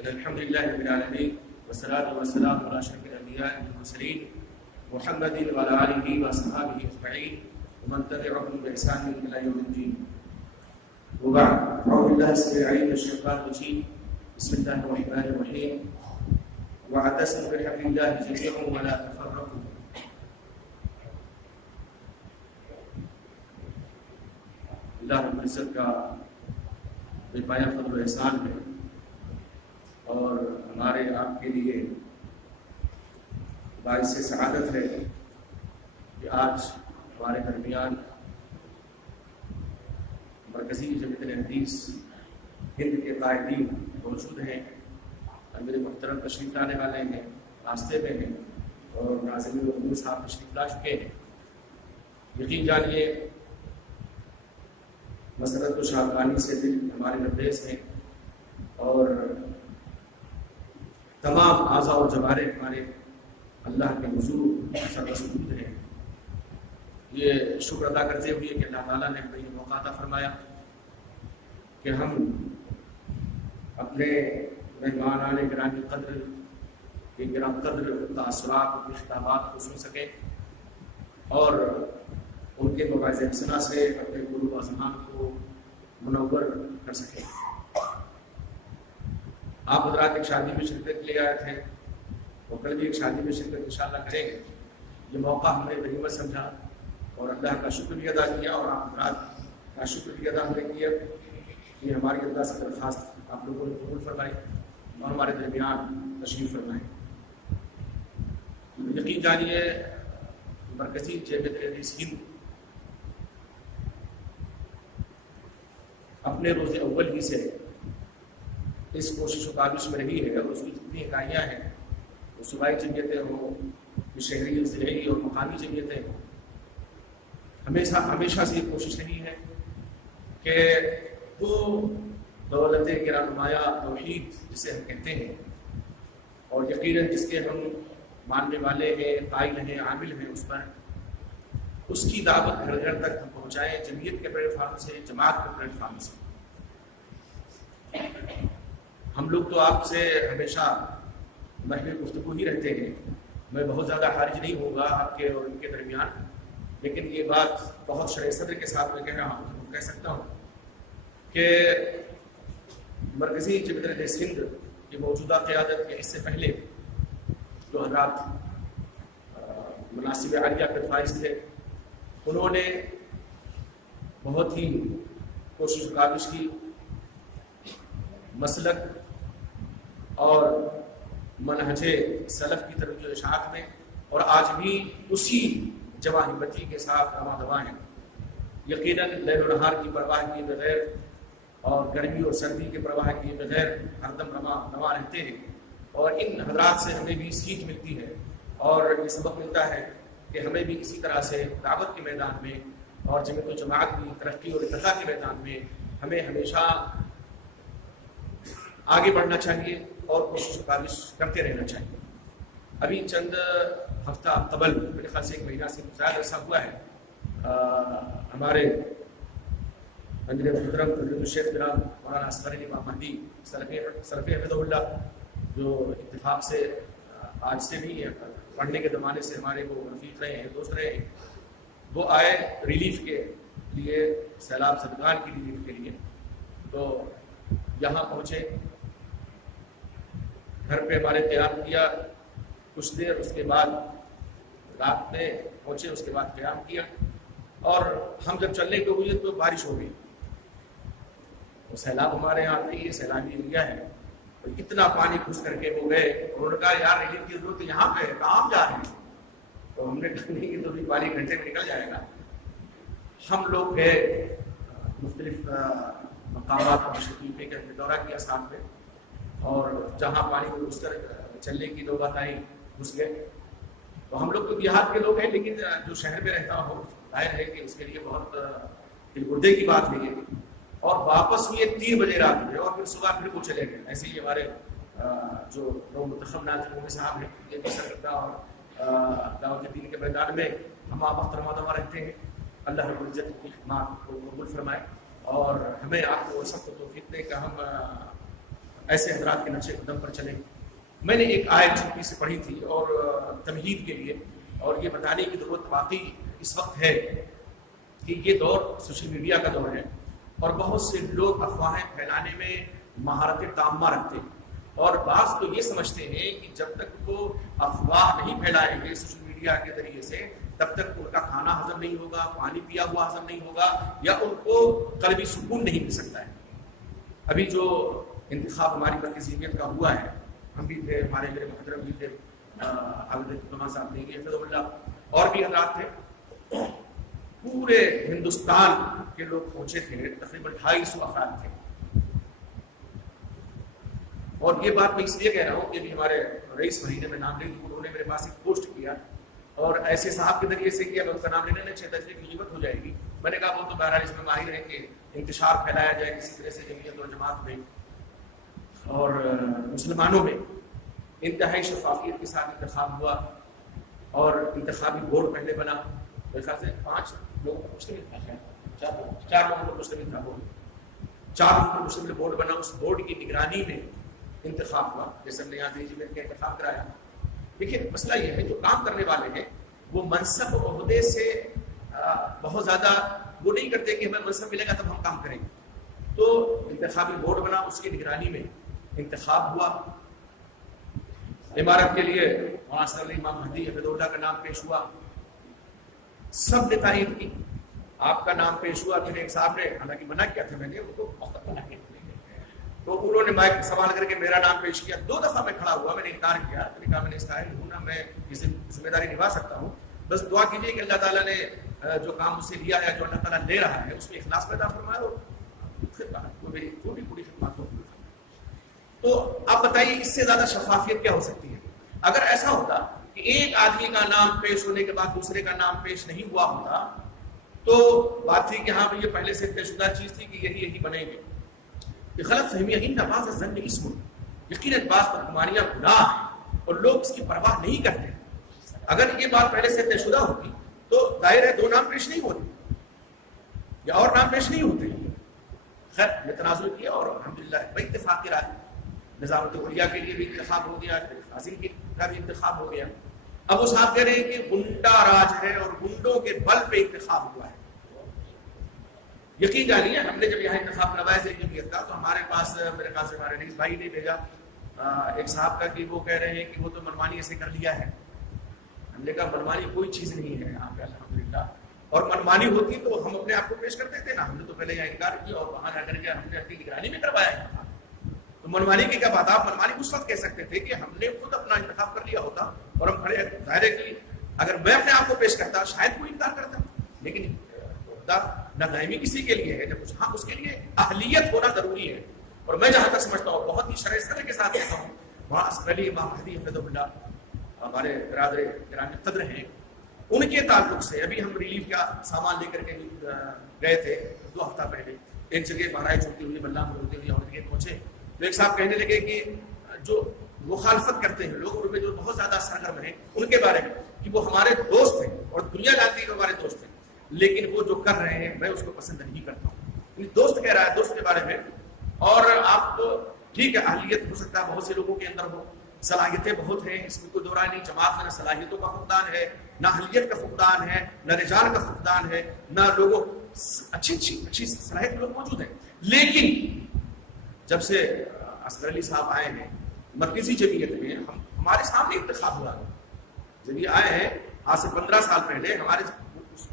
الحمد لله رب العالمين والصلاة والسلام على أشرف الأنبياء والمرسلين محمد وعلى آله وأصحابه أجمعين ومن تبعهم بإحسان إلى يوم الدين. وبعد، أعوذ بالله السميع العليم من الشيطان الرجيم. بسم الله الرحمن الرحيم. واعتصموا بحبل الله جميعا ولا تفرقوا. اللہ رب العزت کا بے پایا فضل و احسان ہے اور ہمارے آپ کے لیے باعث سعادت ہے کہ آج ہمارے درمیان مرکزی جمعیت الحدیث ہند کے قائدین موجود ہیں. امیر محترم تشریف لانے والے ہیں، راستے میں ہیں اور ناظرین اردو صاحب تشریف لا چکے ہیں. یقین جانیے مسرت و شادمانی سے دل ہمارے لبریز ہیں اور تمام اعضاء و جوارے ہمارے اللہ کے حضور سرمسجود ہیں. یہ شکر ادا کرتے ہوئے کہ اللہ تعالیٰ نے ہمیں یہ موقع عطا فرمایا کہ ہم اپنے مہمانان گرامی قدر کے گرام قدر تاثرات اور خطابات کو سن سکیں اور ان کے مواعظ حسنہ سے اپنے قلوب و اذہان کو منور کر سکیں. آپ حضرات ایک شادی میں شرکت کے لیے آئے تھے اور کل بھی ایک شادی میں شرکت انشاءاللہ کریں گے. یہ موقع ہم نے غنیمت سمجھا اور اللہ کا شکر بھی ادا کیا اور آپ حضرات کا شکر بھی ادا ہم نے کیا کہ ہماری اللہ سے درخواست آپ لوگوں نے قبول فرمائی اور ہمارے درمیان تشریف فرمائیں. یقین جانیے مرکزی جمعیت الحدیث ہند اپنے روز اول ہی سے اس کوشش و کاوش میں رہی ہے اور اس کی جتنی اکائیاں ہیں وہ صوبائی جمعیتیں ہوں، شہری ضلعی اور مقامی جمعیتیں ہوں، ہمیشہ سے یہ کوشش رہی ہے کہ وہ دولت گراں نمایاں توحید جسے ہم کہتے ہیں اور یقیناً جس کے ہم ماننے والے ہیں، قائل ہیں، عامل ہیں، اس پر اس کی دعوت گھر گھر تک ہم پہنچائیں، جمعیت کے پلیٹ فارم سے، جماعت کے پلیٹ فارم سے. ہم لوگ تو آپ سے ہمیشہ محل گفتگو ہی رہتے ہیں. میں بہت زیادہ خارج نہیں ہوگا آپ کے اور ان کے درمیان، لیکن یہ بات بہت شرح صدر کے ساتھ میں کہہ سکتا ہوں کہ مرکزی جمعیت الحدیث ہند کی موجودہ قیادت کے اس سے پہلے جو حضرات مناسب عالیہ کے فائز تھے انہوں نے بہت ہی کوشش و کاوش کی مسلک اور منہج سلف کی ترویج و اشاعت میں، اور آج بھی اسی جواں ہمتی کے ساتھ رواں دواں ہیں. یقیناً لیل و نہار کی پرواہ کیے بغیر اور گرمی اور سردی کے پرواہ کیے بغیر ہر دم رواں رہتے ہیں اور ان حضرات سے ہمیں بھی سیکھ ملتی ہے اور یہ سبق ملتا ہے کہ ہمیں بھی اسی طرح سے دعوت کے میدان میں اور جمعیت و جماعت کی ترقی اور ارتقاء کے میدان میں ہمیں ہمیشہ آگے بڑھنا چاہیے اور کوشش و کاوش کرتے رہنا چاہیے. ابھی چند ہفتہ قبل میرے خیال سے ایک مہینہ سے زیادہ عرصہ ہوا ہے ہمارے امیر محترم شیخ جناب مولانا اصغر علی محمدی سلف حفظہ اللہ جو اتفاق سے آج سے بھی پڑھنے کے زمانے سے ہمارے وہ رفیق رہے ہیں، دوست رہے ہیں، وہ آئے ریلیف کے لیے، سیلاب زدگان کی ریلیف کے لیے. تو یہاں پہنچے، گھر پہ ہمارے قیام کیا کچھ دیر، اس کے بعد رات میں پہنچے، اس کے بعد قیام کیا اور ہم جب چلنے کے ہوئے تو بارش ہو گئی. تو سیلاب ہمارے یہاں آتی ہے، سیلابی ایریا ہے، تو اتنا پانی گھس کر کے وہ گئے. انہوں نے کہا یار ریلیف کی ضرورت یہاں پہ ہے، کہاں جا رہے ہیں؟ تو ہم نے کہا نہیں کہ تو بھی پانی گھنٹے میں نکل جائے گا. ہم لوگ گئے مختلف مقامات اور شکیفے کا دورہ کیا ساتھ میں، اور جہاں پانی کو گھس کر چلنے کی نوبت آئی گھس گئے. تو ہم لوگ تو دیہات کے لوگ ہیں، لیکن جو شہر میں رہتا ہو ظاہر ہے کہ اس کے لیے بہت دل گردے کی بات ہے یہ. اور واپس ہوئے 3 بجے رات میں اور پھر صبح پھر وہ چلے گئے. ایسے ہی ہمارے جو لوگ منتخب ناظرین صاحب ہیں، یہ بھی سرکردہ اور دعوت دین کے میدان میں ہم آپ وقت رواں رہتے ہیں. اللہ رب العزت کی خدمات کو قبول فرمائے اور ہمیں آپ کو سب کو توفیق دے کہ ہم ایسے حضرات کے نقشے قدم پر چلیں. میں نے ایک آیت چھوٹی سے پڑھی تھی اور تمہید کے لیے، اور یہ بتانے کی ضرورت واقعی اس وقت ہے کہ یہ دور سوشل میڈیا کا دور ہے، اور بہت سے لوگ افواہیں پھیلانے میں مہارت تامہ رکھتے ہیں، اور بعض تو یہ سمجھتے ہیں کہ جب تک وہ افواہ نہیں پھیلائیں گے سوشل میڈیا کے ذریعے سے تب تک ان کا کھانا ہضم نہیں ہوگا، پانی پیا ہوا ہضم نہیں ہوگا، یا ان کو قلبی سکون نہیں مل سکتا ہے. ابھی جو انتخاب ہماری مرکزیت کا ہوا ہے، ہم بھی تھے، ہمارے میرے محترم بھی تھے، عبدالرحمان صاحب نے، حفظ اللہ، اور بھی حضرات تھے، پورے ہندوستان کے لوگ پہنچے تھے، تقریباً 250 افراد تھے. اور یہ بات میں اس لیے کہہ رہا ہوں کہ بھی ہمارے رئیس مہینے میں نام نہیں، انہوں نے میرے پاس ایک پوسٹ کیا اور ایسے صاحب کے ذریعے سے کیا، اگر اس کا نام لینے سے تجزیے کی غیبت ہو جائے گی. میں نے کہا وہ تو بہرحال اس میں ماہر ہے کہ انتشار پھیلایا جائے کسی طرح سے جمعیت اور جماعت میں اور مسلمانوں میں. انتہائی شفافیت کے ساتھ انتخاب ہوا اور انتخابی بورڈ پہلے بنا، میرے خیال سے 5 لوگوں کا مشتمل تھا، 4 لوگوں کا مشتمل تھا بورڈ، 4 لوگوں کا مشتمل بورڈ بنا. اس بورڈ کی نگرانی میں انتخاب ہوا، جیسے ہم نے یہاں ریجیمنٹ کا انتخاب کرایا. دیکھیے مسئلہ یہ ہے جو کام کرنے والے ہیں وہ منصب و عہدے سے بہت زیادہ وہ نہیں کرتے کہ ہمیں منصب ملے گا تب ہم کام کریں گے. تو انتخابی بورڈ بنا، اس کی نگرانی میں انتخاب ہوا. عمارت کے لیے مولانا علی امام مہدی حفظ اللہ کا نام پیش ہوا، سب نے تعین کی. آپ کا نام پیش ہوا، پھر ایک صاحب نے، حالانکہ منع کیا تھا میں نے ان کو، تو انہوں نے مائک سوال کر کے میرا نام پیش کیا. 2 دفعہ میں کھڑا ہوا، میں نے انکار کیا، میں نے کہا میں نے استعائل ہوں نا، میں اس ذمہ داری نبھا سکتا ہوں، بس دعا کیجیے کہ اللہ تعالیٰ نے جو کام مجھ سے لیا ہے، جو اللہ تعالیٰ لے رہا ہے، اس میں اخلاص پیدا فرمائے اور خدمت وہ میری تھوڑی بڑی خدمات ہو. تو آپ بتائیے اس سے زیادہ شفافیت کیا ہو سکتی ہے؟ اگر ایسا ہوتا کہ ایک آدمی کا نام پیش ہونے کے بعد دوسرے کا نام پیش نہیں ہوا ہوتا تو بات تھی کہ ہاں یہ پہلے سے طے شدہ چیز تھی کہ یہی بنیں گے. یہ غلط فہمی ہے. ان نواز ظن اسم، یقیناً بعض بدگمانیاں گناہ ہیں اور لوگ اس کی پرواہ نہیں کرتے. اگر یہ بات پہلے سے طے شدہ ہوتی تو ظاہر ہے 2 نام پیش نہیں ہوتے یا اور نام پیش نہیں ہوتے. خیر میں تنازع کیا اور الحمدللہ بھائی اتفاق کی رات نظامت علیہ کے لیے بھی انتخاب ہو گیا، حاصل کا بھی انتخاب ہو گیا. اب وہ صاحب کہہ رہے ہیں کہ گنڈا راج ہے اور گنڈوں کے بل پہ انتخاب ہوا ہے. یقین جانیے ہم نے جب یہاں انتخاب کروایا سے جمعیت کا تو ہمارے پاس میرے خیال سے ہمارے رئیس بھائی نے بھیجا ایک صاحب کا کہ وہ کہہ رہے ہیں کہ وہ تو منمانی ایسے کر لیا ہے. ہم نے کہا منمانی کوئی چیز نہیں ہے یہاں پہ الحمدللہ، اور منمانی ہوتی تو ہم اپنے آپ کو پیش کرتے تھے نا. ہم نے تو پہلے یہاں انکار کیا اور وہاں جا کر کے ہم نے اپنی نگرانی میں کروایا ہے. تو منمانی کی کیا بات؟ آپ منمانی اس وقت کہہ سکتے تھے کہ ہم نے خود اپنا انتخاب کر لیا ہوتا اور ہم کھڑے. ظاہر ہے کہ اگر میں اپنے آپ کو پیش کرتا شاید کوئی انکار کرتا، لیکن نہ دائمی کسی کے لیے ہے نہ کچھ. ہاں اس کے لیے اہلیت ہونا ضروری ہے. اور میں جہاں تک سمجھتا ہوں بہت ہی شرح صدر کے ساتھ کہتا ہوں، وہاں اصغر علی امام مہدی حفظ اللہ ہمارے برادر گرامی قدر ہیں، ان کے تعلق سے ابھی ہم ریلیف کا سامان لے کر کے گئے تھے 2 ہفتہ پہلے. ایک جگہ مہاراج چلتی ہوئی بلّہ ہوتے ہوئے اور جگہ پہنچے تو ایک صاحب کہنے لگے کہ جو مخالفت کرتے ہیں لوگ ان میں جو بہت زیادہ سرگرم ہیں ان کے بارے میں کہ وہ ہمارے دوست ہیں اور دنیا جانتی ہے کہ ہمارے دوست ہیں، لیکن وہ جو کر رہے ہیں میں اس کو پسند نہیں کرتا ہوں. دوست کہہ رہا ہے دوست کے بارے میں. اور آپ ٹھیک ہے اہلیت ہو سکتا ہے بہت سے لوگوں کے اندر ہو، صلاحیتیں بہت ہیں، اس میں کوئی دو رائے نہیں. جماعت میں نہ صلاحیتوں کا فقدان ہے، نہ اہلیت کا فقدان ہے، نہ رجال کا فقدان ہے، نہ لوگوں اچھی صلاحیت لوگ موجود ہیں. لیکن جب سے اصغر علی صاحب آئے ہیں مرکزی جمعیت میں ہمارے سامنے انتخاب ہوا. جب یہ آئے ہیں آج سے 15 سال پہلے ہمارے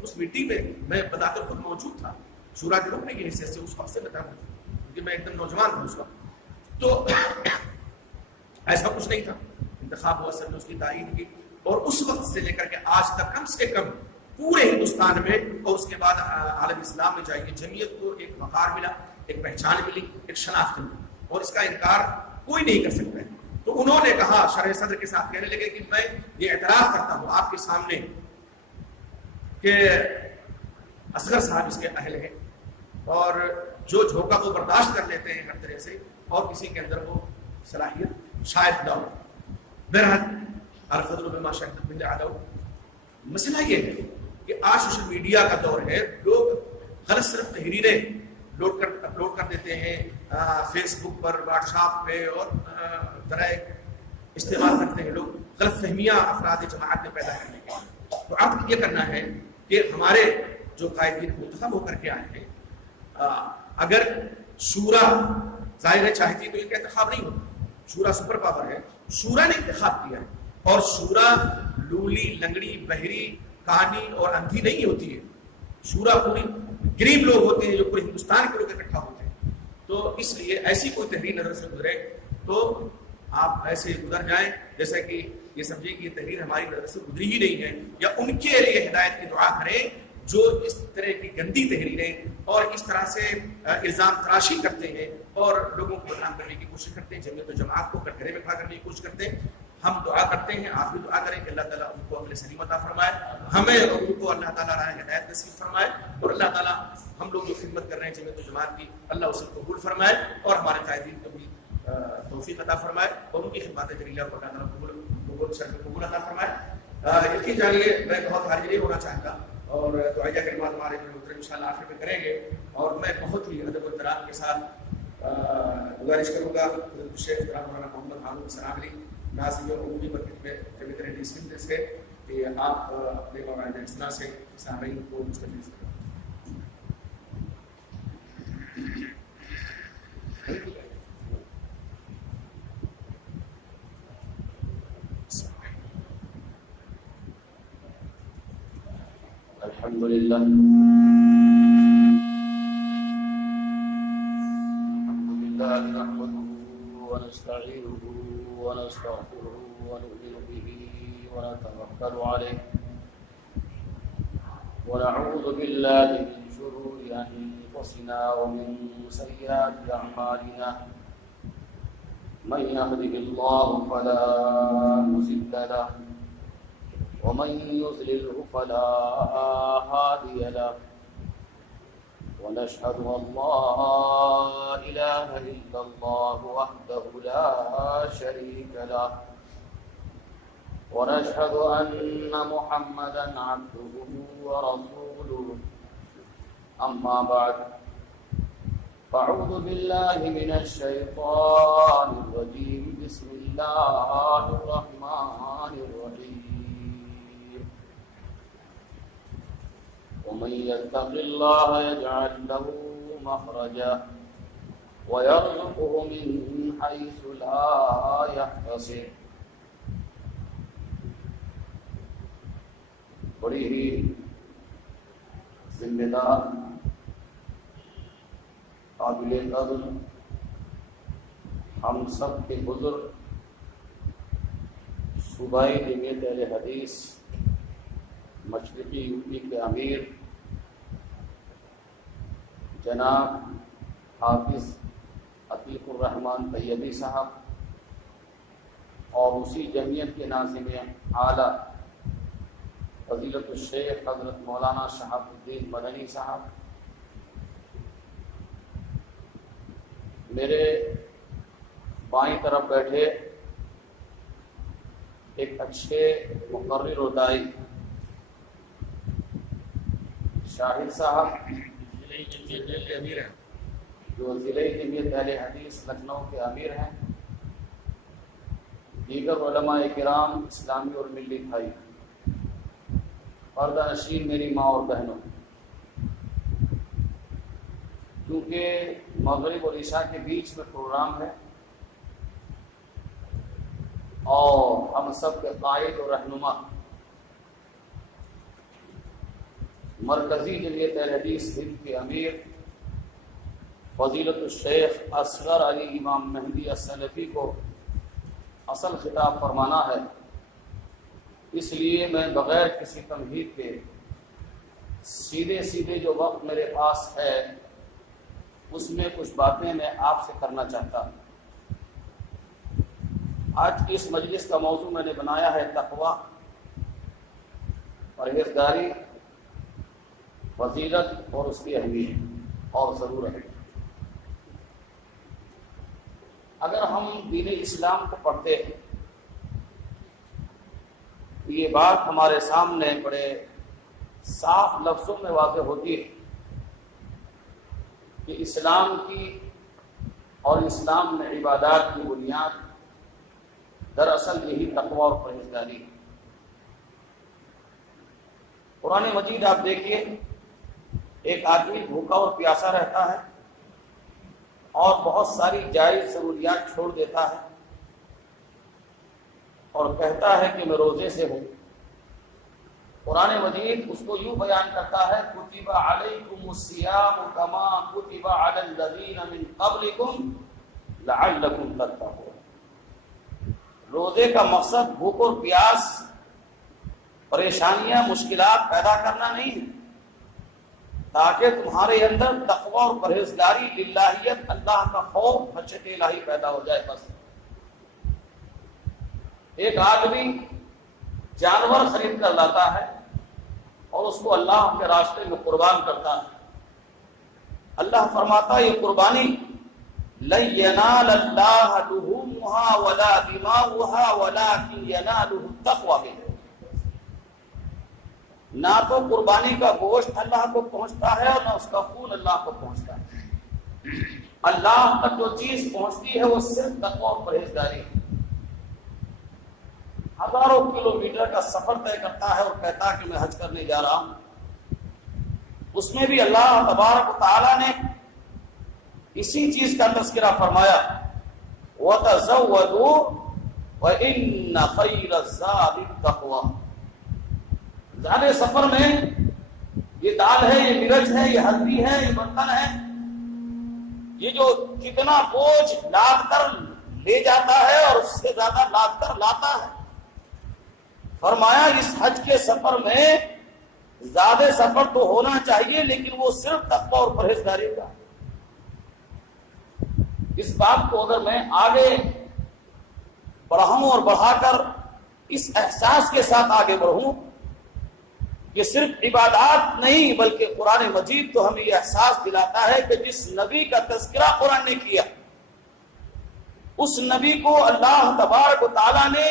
اس میٹنگ میں میں بذات خود موجود تھا، شورا کے رکن کی حیثیت سے اس وقت سے بتا کیونکہ میں ایک دم نوجوان تھا اس وقت. تو ایسا کچھ نہیں تھا. انتخاب ہوا، سر نے اس کی تعین کی اور اس وقت سے لے کر کے آج تک کم سے کم پورے ہندوستان میں اور اس کے بعد عالم اسلام میں جائے گی جمعیت کو ایک وقار ملا، ایک پہچان ملی، ایک شناخت ملی اور اس کا انکار کوئی نہیں کر سکتا ہے. تو انہوں نے کہا شرح صدر کے ساتھ کہنے لگے کہ میں یہ اعتراف کرتا ہوں آپ کے سامنے کہ اصغر صاحب اس کے اہل ہیں اور جو جھوکا وہ برداشت کر لیتے ہیں ہر طرح سے اور کسی کے اندر وہ صلاحیت شاید نہ ہو. بہرحال الفضل بما شهدت به الاعداء. مسئلہ یہ ہے کہ آج سوشل میڈیا کا دور ہے، لوگ غلط صرف تحریریں اپلوڈ کر دیتے ہیں فیس بک پر، واٹس ایپ پہ، اور طرح استعمال کرتے ہیں لوگ غلط فہمیاں افراد جماعت میں پیدا کرنے کے لیے۔ تو اب یہ کرنا ہے کہ ہمارے جو قائدین منتخب ہو کر کے آئے ہیں، اگر شورا ظاہر ہے چاہتی تو ان کا انتخاب نہیں ہوتا، شورا سپر پاور ہے، شورا نے انتخاب کیا ہے، اور شورا لولی لنگڑی بہری کہانی اور اندھی نہیں ہوتی ہے، شورا پوری غریب لوگ ہوتے ہیں جو پورے ہندوستان کے لوگ اکٹھا ہوتے ہیں۔ تو اس لیے ایسی کوئی تحریر نظر سے گزرے تو آپ ایسے گزر جائیں جیسا کہ یہ سمجھیں کہ یہ تحریر ہماری نظر سے گزری ہی نہیں ہے، یا ان کے لیے ہدایت کی دعا کریں جو اس طرح کی گندی تحریریں اور اس طرح سے الزام تراشی کرتے ہیں اور لوگوں کو بدنام کرنے کی کوشش کرتے ہیں، جمعیت و جماعت کو کٹہرے میں کھڑا کرنے کی کوشش کرتے ہیں۔ ہم دعا کرتے ہیں، آپ بھی دعا کریں کہ اللہ تعالیٰ ان کو عقل سلیم عطا فرمائے، ہمیں اور ان کو اللہ تعالیٰ راہ ہدایت نصیب فرمائے، اور اللہ تعالیٰ ہم لوگ جو خدمت کر رہے ہیں جمعیت و جماعت کی، اللہ اسے قبول فرمائے اور ہمارے قائدین کو بھی توفیق عطا فرمائے اور ان کی خدمات جلیلہ کو اللہ تعالیٰ قبول عطا فرمائے۔ یقین جانیے میں بہت حاضر نہیں ہونا چاہتا، اور دعائیہ کلمات ہمارے محترم انشاءاللہ آخر میں کریں گے، اور میں بہت ہی ادب و احترام کے ساتھ گزارش کروں گا شیخ مولانا محمد ہارون السلام علی ناظرین اور عمومی مرکز میں جمعیت اہل سندھ سے کہ آپ اپنے مولانا اجتماع سے سامعین کو مستفید کریں۔ الحمد لله نحمده ونستعينه ونستغفره ونؤمن به ونتوكل عليه ونعوذ بالله من شرور أنفسنا ومن سيئات أعمالنا، من يهده الله فلا مضل له ومن يضلله فلا هادي له، ونشهد أن لا إله إلا الله وحده لا شريك له، ونشهد أن محمدا عبده ورسوله، أما بعد فأعوذ بالله من الشيطان الرجيم، بسم الله الرحمن الرحيم، ومن يتق الله يجعل له مخرجا ويرزقه من حيث لا يحتسب۔ بڑی ہی ذمہ دار، قابل قدر، ہم سب کے بزرگ صوبائی جمعیت اہل حدیث مشرقی یو پی کے امیر جناب حافظ عتیق الرحمن طیبی صاحب، اور اسی جمعیت کے ناظم اعلیٰ فضیلت الشیخ حضرت مولانا شہاب الدین مدنی صاحب، میرے بائیں طرف بیٹھے ایک اچھے مقرر و دائی شاہد صاحب جو ضلع جمعیت اہل حدیث لکھنؤ کے امیر ہیں، دیگر علماء کرام، اسلامی اور ملی بھائی، پردہ نشین میری ماں اور بہنوں، کیونکہ مغرب اور عشاء کے بیچ میں پروگرام ہے اور ہم سب کے قائد اور رہنما مرکزی جمعیت اہل حدیث ہند کے امیر فضیلت الشیخ اصغر علی امام مہدی السلفی کو اصل خطاب فرمانا ہے، اس لیے میں بغیر کسی تمہید کے سیدھے جو وقت میرے پاس ہے اس میں کچھ باتیں میں آپ سے کرنا چاہتا ہوں۔ آج کی اس مجلس کا موضوع میں نے بنایا ہے تقویٰ، پرہیزگاری، فضیلت اور اس کی اہمیت اور ضرورت۔ اگر ہم دین اسلام کو پڑھتے ہیں تو یہ بات ہمارے سامنے بڑے صاف لفظوں میں واضح ہوتی ہے کہ اسلام کی اور اسلام میں عبادات کی بنیاد دراصل یہی تقوی اور پرہیزگاری. قرآن مجید آپ دیکھیے، ایک آدمی بھوکا اور پیاسا رہتا ہے اور بہت ساری جائز ضروریات چھوڑ دیتا ہے اور کہتا ہے کہ میں روزے سے ہوں. قرآن مجید اس کو یوں بیان کرتا ہے کتب علیکم الصیام کما کتب علی الذین من قبلکم لعلکم تتقون. روزے کا مقصد بھوک اور پیاس، پریشانیاں، مشکلات پیدا کرنا نہیں ہے، تاکہ تمہارے اندر تقوی اور پرہیزگاری، للہیت، اللہ کا خوف، خشیت الہی پیدا ہو جائے. بس ایک آدمی جانور خرید کر لاتا ہے اور اس کو اللہ کے راستے میں قربان کرتا ہے. اللہ فرماتا ہے یہ قربانی لن ينال اللہ لحومها ولا دماؤها ولكن يناله التقوى منکم. نہ تو قربانی کا گوشت اللہ کو پہنچتا ہے اور نہ اس کا خون اللہ کو پہنچتا ہے. اللہ تک جو چیز پہنچتی ہے وہ صرف تقوی اور پرہیزگاری. ہزاروں کلومیٹر کا سفر طے کرتا ہے اور کہتا ہے کہ میں حج کرنے جا رہا ہوں. اس میں بھی اللہ تبارک و تعالیٰ نے اسی چیز کا تذکرہ فرمایا وَتَزَوَّدُوا وَإِنَّ خَيْرَ الزَّادِ التَّقْوَىٰ. زیادہ سفر میں یہ دال ہے، یہ مرچ ہے، یہ ہلدی ہے، یہ برتن ہے، یہ جو کتنا بوجھ لاد کر لے جاتا ہے اور اس سے زیادہ لاد کر لاتا ہے. فرمایا اس حج کے سفر میں زیادہ سفر تو ہونا چاہیے لیکن وہ صرف تقوی اور پرہیزگاری کا. اس بات کو اگر میں آگے بڑھاؤں اور بڑھا کر اس احساس کے ساتھ آگے بڑھوں کہ صرف عبادات نہیں بلکہ قرآن مجید تو ہمیں یہ احساس دلاتا ہے کہ جس نبی کا تذکرہ قرآن نے کیا اس نبی کو اللہ تبارک و تعالیٰ نے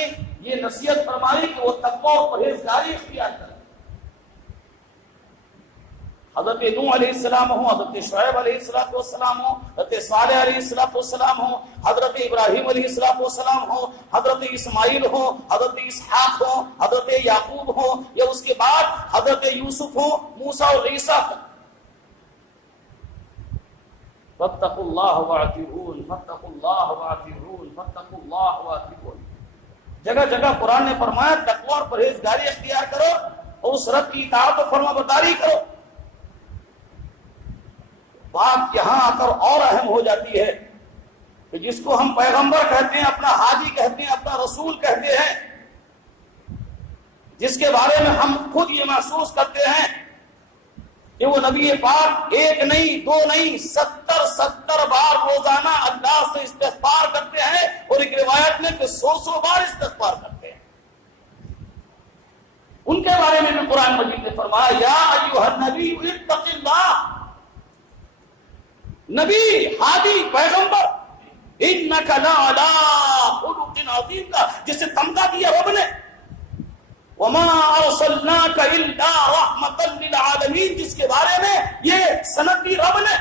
یہ نصیحت فرمائی کہ وہ تقوی اور پرہیزگاری اختیار کرے. حضرت نوح علیہ السلام ہو، حضرت شعیب علیہ السلام ہو، حضرت صالح علیہ السلام ہو، حضرت ابراہیم علیہ السلام ہو، حضرت اسماعیل ہو، حضرت اسحاق ہو، حضرت یعقوب ہو، یا اس کے بعد حضرت یوسف ہو، موسیٰ اور عیسیٰ. فاتقوا اللہ واطیعون فاتقوا اللہ واطیعون فاتقوا اللہ واطیعون. جگہ جگہ قرآن نے فرمایا تقوی اور پرہیزگاری اختیار کرو اور اس رب کی اطاعت و فرما برداری کرو. بات یہاں آ کر اور اہم ہو جاتی ہے کہ جس کو ہم پیغمبر کہتے ہیں، اپنا حاجی کہتے ہیں، اپنا رسول کہتے ہیں، جس کے بارے میں ہم خود یہ محسوس کرتے ہیں کہ وہ نبی پاک ایک نہیں دو نہیں 70 بار روزانہ اللہ سے استغفار کرتے ہیں اور ایک روایت میں کہ 100 بار استغفار کرتے ہیں. ان کے بارے میں بھی قرآن مجید نے فرمایا یا ایھا النبی اتق اللہ. نبی، ہادی، پیغمبر، انک لعلی خلق عظیم کا جسے تمغہ دیا رب نے، وما ارسلناک الا رحمتا للعالمین جس کے بارے میں یہ سند دی رب نے.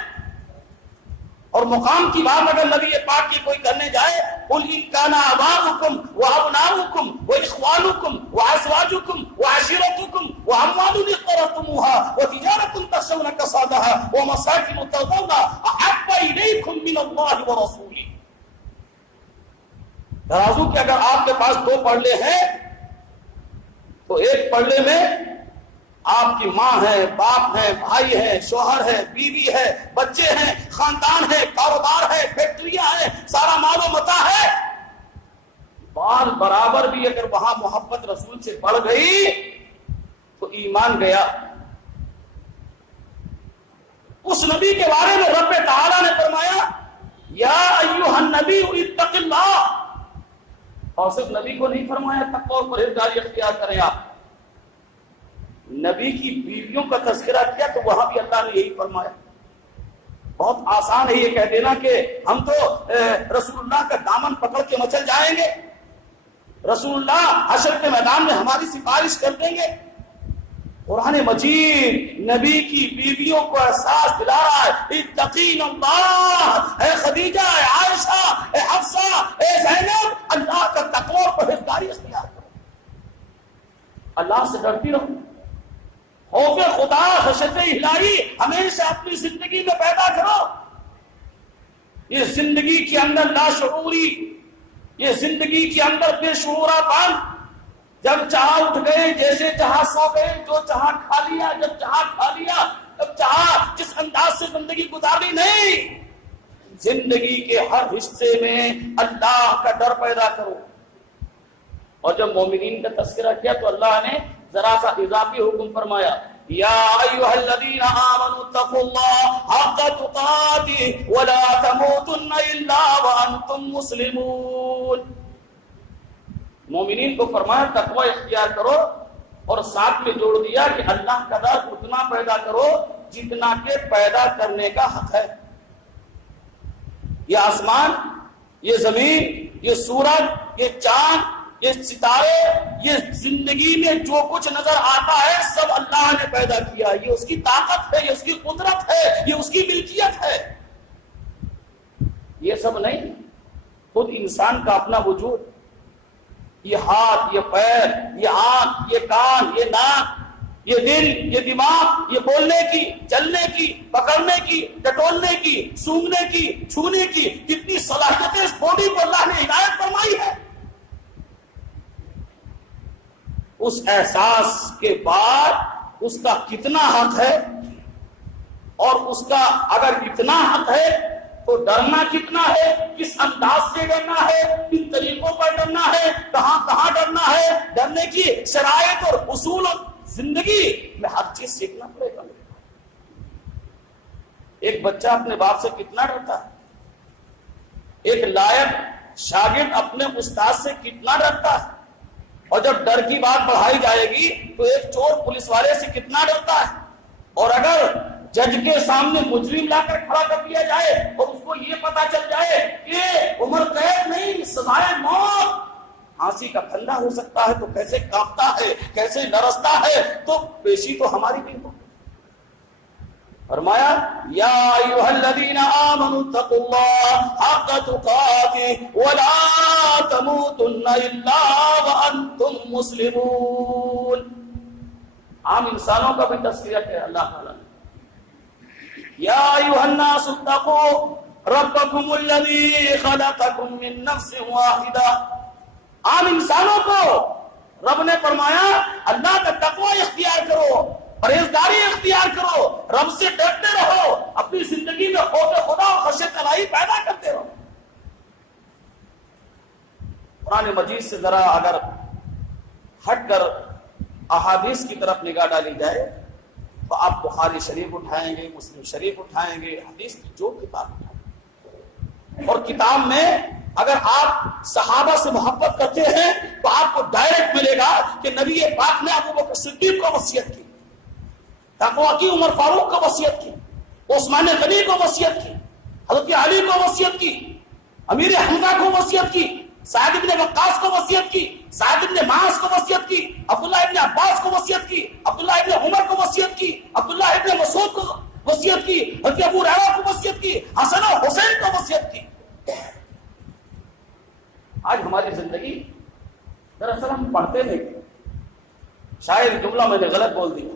اور مقام کی بات اگر نبی پاک کی کوئی کرنے جائے قل ان کان آباؤکم وابناؤکم واخوانکم وازواجکم وعشیرتکم واموال اقترفتموها وتجارة تخشون کسادها ومساکن ترضونها احب الیکم من اللہ ورسولہ. ترازو کہ اگر آپ کے پاس 2 پڑلے ہیں تو ایک پڑلے میں آپ کی ماں ہے، باپ ہے، بھائی ہے، شوہر ہے، بیوی ہے، بچے ہیں، خاندان ہے، کاروبار ہے، فیکٹریاں ہیں، سارا مال و متاع ہے. بال برابر بھی اگر وہاں محبت رسول سے بڑھ گئی تو ایمان گیا. اس نبی کے بارے میں رب تعالیٰ نے فرمایا یا ایھا النبی اتق اللہ. اور صرف نبی کو نہیں فرمایا تقوی اور پرہیزگاری اختیار کریں. آپ نبی کی بیویوں کا تذکرہ کیا تو وہاں بھی اللہ نے یہی فرمایا. بہت آسان ہے یہ کہہ دینا کہ ہم تو رسول اللہ کا دامن پکڑ کے مچل جائیں گے، رسول اللہ حشر کے میدان میں ہماری سفارش کر دیں گے. قرآن مجید نبی کی بیویوں کو احساس دلا رہا ہے اتقین اللہ، اے خدیجہ، اے عائشہ، اے حفصہ، اے زینب، اللہ کا تقوی اور پرہیزگاری اختیار کرو، اللہ سے ڈرتی رہو، خوف خدا، خشیت الہی ہمیشہ اپنی زندگی میں پیدا کرو۔ یہ زندگی کے اندر لاشعوری، یہ زندگی کے اندر بے شعورہ پن، جب چاہا اٹھ گئے، جیسے چاہا سو گئے، جو چاہا کھا لیا، جب چاہا کھا لیا، جب چاہا جس انداز سے زندگی گزاری، نہیں، زندگی کے ہر حصے میں اللہ کا ڈر پیدا کرو۔ اور جب مومنین کا تذکرہ کیا تو اللہ نے ذرا سا اضافی حکم فرمایا، یا ایھا الذین آمنوا اتقوا اللہ حق تقاتہ ولا تموتن الا وانتم مسلمون۔ مومنین کو فرمایا تقوی اختیار کرو، اور ساتھ میں جوڑ دیا کہ اللہ کا ڈر اتنا پیدا کرو جتنا کہ پیدا کرنے کا حق ہے۔ یہ آسمان، یہ زمین، یہ سورج، یہ چاند، یہ ستارے، یہ زندگی میں جو کچھ نظر آتا ہے سب اللہ نے پیدا کیا، یہ اس کی طاقت ہے، یہ اس کی قدرت ہے، یہ اس کی ملکیت ہے۔ یہ سب نہیں، خود انسان کا اپنا وجود، یہ ہاتھ، یہ پیر، یہ آنکھ، یہ کان، یہ ناک، یہ دل، یہ دماغ، یہ بولنے کی، چلنے کی، پکڑنے کی، ٹٹولنے کی، سونگھنے کی، چھونے کی، کتنی صلاحیتیں اس باڈی کو اللہ نے عنایت فرمائی ہے۔ اس احساس کے بعد اس کا کتنا حق ہے، اور اس کا اگر اتنا حق ہے تو ڈرنا کتنا ہے، کس انداز سے ڈرنا ہے، کن طریقوں پر ڈرنا ہے، کہاں کہاں ڈرنا ہے، ڈرنے کی شرائط اور اصول اور زندگی میں ہر چیز سیکھنا پڑے گا۔ ایک بچہ اپنے باپ سے کتنا ڈرتا ہے، ایک لائق شاگرد اپنے استاد سے کتنا ڈرتا ہے، اور جب ڈر کی بات بڑھائی جائے گی تو ایک چور پولیس والے سے کتنا ڈرتا ہے، اور اگر جج کے سامنے مجرم لا کر کھڑا کر دیا جائے اور اس کو یہ پتا چل جائے کہ عمر قید نہیں، سزائے موت، پھانسی کا پھندا ہو سکتا ہے، تو کیسے کانپتا ہے، کیسے لرزتا ہے، تو پیشی تو ہماری بھی ہو۔ فرمایا یا ایھا الذین آمنوا اتقوا اللہ حق تقاتہ ولا تموتن الا وانتم مسلمون۔ عام انسانوں کا بھی تذکرہ کیا اللہ تعالیٰ نے، یا ایھا الناس اتقوا ربکم الذی خلقکم من نفس واحدہ۔ عام انسانوں کو رب نے فرمایا اللہ کا تقوی اختیار کرو، پرہیزگاری اختیار کرو، رب سے ڈرتے رہو، اپنی زندگی میں خوف خدا اور خشیت الہی پیدا کرتے رہو۔ قرآن مجید سے ذرا اگر ہٹ کر احادیث کی طرف نگاہ ڈالی جائے تو آپ بخاری شریف اٹھائیں گے، مسلم شریف اٹھائیں گے، حدیث کی جو کتاب اٹھائیں گے، اور کتاب میں اگر آپ صحابہ سے محبت کرتے ہیں تو آپ کو ڈائریکٹ ملے گا کہ نبی پاک نے ابو بکر صدیق کو وصیت کی، تقویٰ کی، عمر فاروق کو وصیت کی، عثمان غنی کو وصیت کی، حضرت علی کو وصیت کی، امیر حمزہ کو وصیت کی، سعد ابن وقاص کو وصیت کی، سعد ابن معاذ کو وصیت کی، عبداللہ ابن عباس کو وصیت کی، عبداللہ ابن عمر کو وصیت کی، عبداللہ ابن مسعود کو وصیت کی، حضرت ابو ہریرہ کو وصیت کی، حسن و حسین کو وصیت کی۔ آج ہماری زندگی دراصل ہم پڑھتے نہیں، شاید جملہ میں نے غلط بول دیا،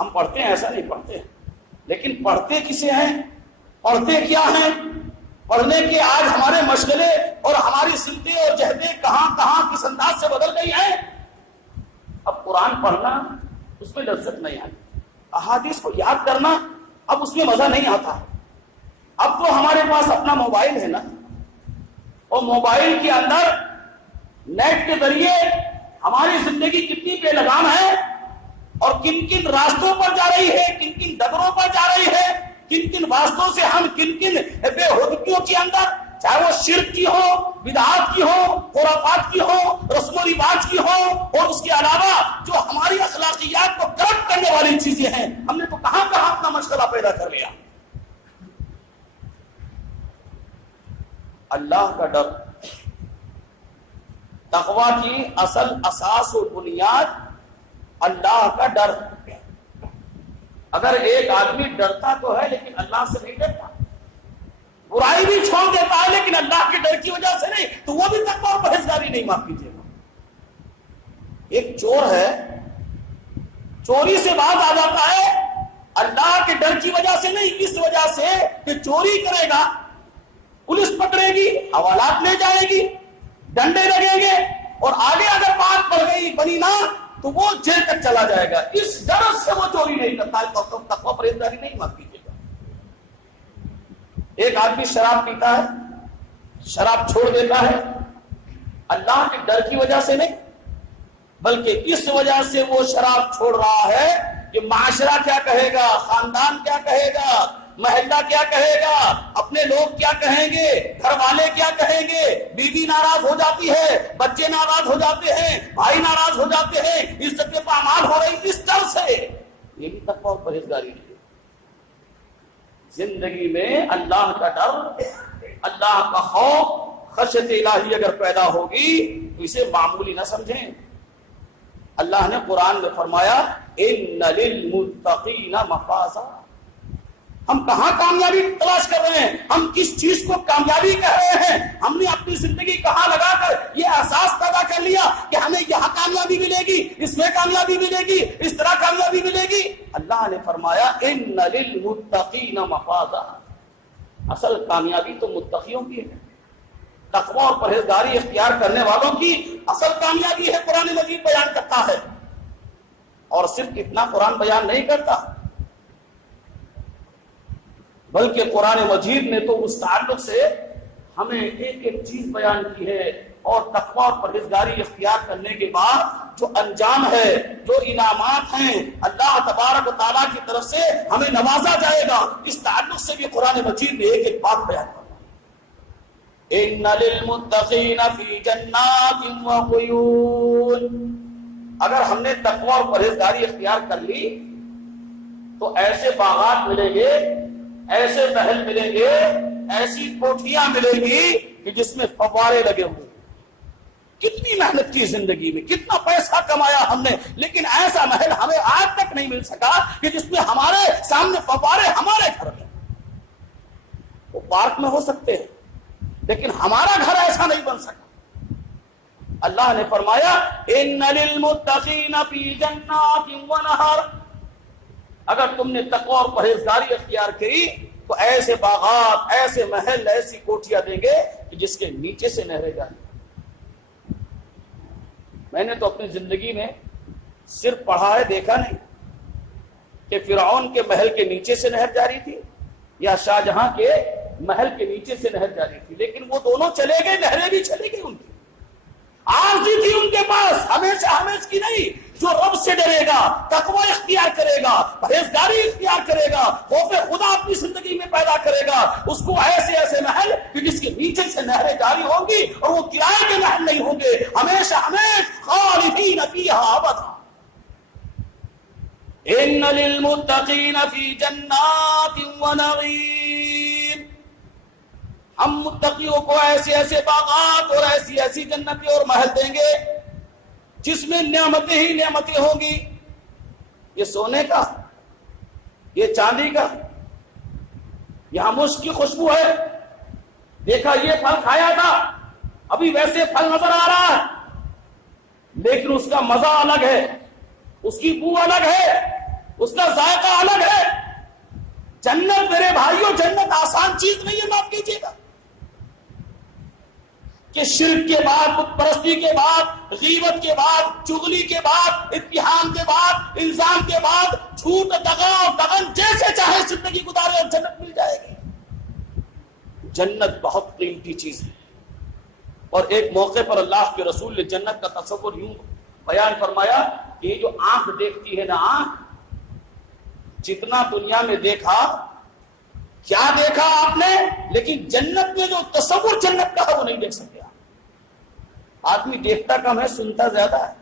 ہم پڑھتے ہیں ایسا نہیں پڑھتے، لیکن پڑھتے کسے ہیں، پڑھتے کیا ہیں، پڑھنے کے آج ہمارے مشغلے اور ہماری سمتیں اور جہدیں کہاں کہاں کس انداز سے بدل گئی ہیں۔ اب قرآن پڑھنا اس میں لذت نہیں آتی، احادیث کو یاد کرنا اب اس میں مزہ نہیں آتا۔ اب تو ہمارے پاس اپنا موبائل ہے نا، اور موبائل کے اندر نیٹ کے ذریعے ہماری زندگی کتنی بے لگام ہے، اور کن کن راستوں پر جا رہی ہے، کن کن ڈگروں پر جا رہی ہے، کن کن واسطوں سے ہم کن کن بے ہودگیوں کے اندر، چاہے وہ شرک کی ہو، بدعات کی ہو، خرافات کی ہو، رسم و رواج کی ہو، اور اس کے علاوہ جو ہماری اخلاقیات کو کرپٹ کرنے والی چیزیں ہیں، ہم نے تو کہاں کہاں اپنا مشغلہ پیدا کر لیا۔ اللہ کا ڈر، تقویٰ کی اصل اساس و بنیاد اللہ کا ڈر۔ اگر ایک آدمی ڈرتا تو ہے لیکن اللہ سے نہیں ڈرتا، برائی بھی چھوڑ دیتا ہے لیکن اللہ کے ڈر کی وجہ سے نہیں، تو وہ بھی تقویٰ اور پرہیزگاری نہیں، معاف کیجیے گا۔ ایک چور ہے، چوری سے باز آ جاتا ہے اللہ کے ڈر کی وجہ سے نہیں، اس وجہ سے کہ چوری کرے گا، پولیس پکڑے گی، حوالات لے جائے گی، ڈنڈے لگیں گے، اور آگے اگر بات بڑھ گئی بنی نہ تو وہ جیل تک چلا جائے گا، اس ڈر سے وہ چوری نہیں کرتا ہے، تو تقویٰ پرہیزگاری نہیں، معاف کیجیے گا۔ ایک آدمی شراب پیتا ہے، شراب چھوڑ دیتا ہے، اللہ کے ڈر کی وجہ سے نہیں بلکہ اس وجہ سے وہ شراب چھوڑ رہا ہے کہ معاشرہ کیا کہے گا، خاندان کیا کہے گا، محلہ کیا کہے گا، اپنے لوگ کیا کہیں گے، گھر والے کیا کہیں گے، بیوی ناراض ہو جاتی ہے، بچے ناراض ہو جاتے ہیں، بھائی ناراض ہو جاتے ہیں، عزت پامال ہو رہی، اس طرح سے یہ بھی تقویٰ اور پرہیزگاری ہے۔ زندگی میں اللہ کا ڈر، اللہ کا خوف، خشیت الہی اگر پیدا ہوگی تو اسے معمولی نہ سمجھیں۔ اللہ نے قرآن میں فرمایا ان للمتقین مفازا۔ ہم کہاں کامیابی تلاش کر رہے ہیں، ہم کس چیز کو کامیابی کہہ رہے ہیں، ہم نے اپنی زندگی کہاں لگا کر یہ احساس پیدا کر لیا کہ ہمیں یہاں کامیابی ملے گی، اس میں کامیابی ملے گی، اس طرح کامیابی ملے گی۔ اللہ نے فرمایا ان للمتقین مفازا، اصل کامیابی تو متقیوں کی ہے، تقویٰ اور پرہیزگاری اختیار کرنے والوں کی اصل کامیابی ہے، قرآن مجید بیان کرتا ہے۔ اور صرف اتنا قرآن بیان نہیں کرتا بلکہ قرآن مجید نے تو اس تعلق سے ہمیں ایک ایک چیز بیان کی ہے، اور تقویٰ اور پرہیزگاری اختیار کرنے کے بعد جو انجام ہے، جو انعامات ہیں اللہ تبارک و تعالیٰ کی طرف سے ہمیں نوازا جائے گا، اس تعلق سے بھی قرآن مجید نے ایک ایک بات بیان کی۔ ان للمتقین فی جنات وعیون، اگر ہم نے تقویٰ اور پرہیزگاری اختیار کر لی تو ایسے باغات ملیں گے، ایسے محل ملیں گے، ایسی کوٹھیاں ملیں گی کہ جس میں فوارے لگے ہوئے۔ کتنی محنت کی زندگی میں، کتنا پیسہ کمایا ہم نے، لیکن ایسا محل ہمیں آج تک نہیں مل سکا کہ جس میں ہمارے سامنے فوارے ہمارے گھر میں۔ وہ پارک میں ہو سکتے ہیں لیکن ہمارا گھر ایسا نہیں بن سکا۔ اللہ نے فرمایا ان للمتقین فی جنات ونہر، اگر تم نے تقویٰ اور پرہیزگاری اختیار کی تو ایسے باغات، ایسے محل، ایسی کوٹھیاں دیں گے کہ جس کے نیچے سے نہریں جائیں۔ میں نے تو اپنی زندگی میں صرف پڑھا ہے، دیکھا نہیں کہ فرعون کے محل کے نیچے سے نہر جاری تھی یا شاہ جہاں کے محل کے نیچے سے نہر جاری تھی، لیکن وہ دونوں چلے گئے، نہریں بھی چلے گئی ان کی۔ عارضی تھی ان کے پاس، ہمیشہ ہمیش کی نہیں۔ جو رب سے ڈرے گا، تقوی اختیار کرے گا، پرہیزگاری اختیار کرے گا، خوف خدا اپنی زندگی میں پیدا کرے گا، اس کو ایسے ایسے محل کہ جس کے نیچے سے نہریں جاری ہوں گی، اور وہ کرائے کے محل نہیں ہوں گے، ہمیشہ ہمیش خالدین فیہا ابدا۔ ان للمتقین فی جنات ونعیم، ہم متقیوں کو ایسے ایسے باغات اور ایسی ایسی جنتیں اور محل دیں گے جس میں نعمتیں ہی نعمتیں ہوں گی۔ یہ سونے کا، یہ چاندی کا، یہاں مشک کی خوشبو ہے، دیکھا یہ پھل کھایا تھا، ابھی ویسے پھل نظر آ رہا ہے لیکن اس کا مزہ الگ ہے، اس کی بو الگ ہے، اس کا ذائقہ الگ ہے۔ جنت میرے بھائیوں، جنت آسان چیز نہیں ہے، معاف کیجیے گا، کہ شرک کے بعد، بت پرستی کے بعد، غیبت کے بعد، چغلی کے بعد، اتہام کے بعد، الزام کے بعد، جھوٹ، دغا اور دغن جیسے چاہے زندگی گزارے اور جنت مل جائے گی۔ جنت بہت قیمتی چیز ہے، اور ایک موقع پر اللہ کے رسول نے جنت کا تصور یوں بیان فرمایا کہ یہ جو آنکھ دیکھتی ہے نا، آنکھ جتنا دنیا میں دیکھا، کیا دیکھا آپ نے، لیکن جنت میں جو تصور جنت کا ہے وہ نہیں دیکھ سکتے۔ آدمی دیکھتا کم ہے، سنتا زیادہ ہے۔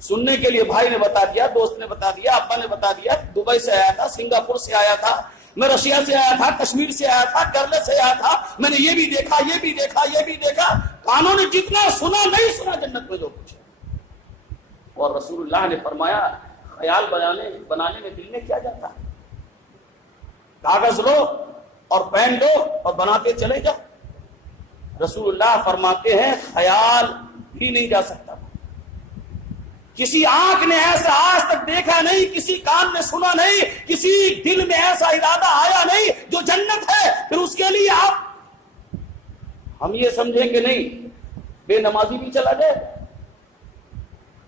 سننے کے لیے بھائی نے بتا دیا، دوست نے بتا دیا، ابا نے بتا دیا، دبئی سے آیا تھا، سنگاپور سے آیا تھا، میں رشیا سے آیا تھا، کشمیر سے آیا تھا، کیرلا سے آیا تھا، میں نے یہ بھی دیکھا، یہ بھی دیکھا، یہ بھی دیکھا۔ کانوں نے جتنا سنا نہیں سنا جنت میں جو کچھ ہے۔ اور رسول اللہ نے فرمایا خیال بنانے میں دل میں کیا جاتا ہے؟ کاغذ لو اور پین لو اور بناتے چلے جاؤ۔ رسول اللہ فرماتے ہیں خیال بھی نہیں جا سکتا، کسی آنکھ نے ایسا آج تک دیکھا نہیں، کسی کان نے سنا نہیں، کسی دل میں ایسا ارادہ آیا نہیں جو جنت ہے، پھر اس کے لیے آپ ہم یہ سمجھیں کہ نہیں بے نمازی بھی چلا جائے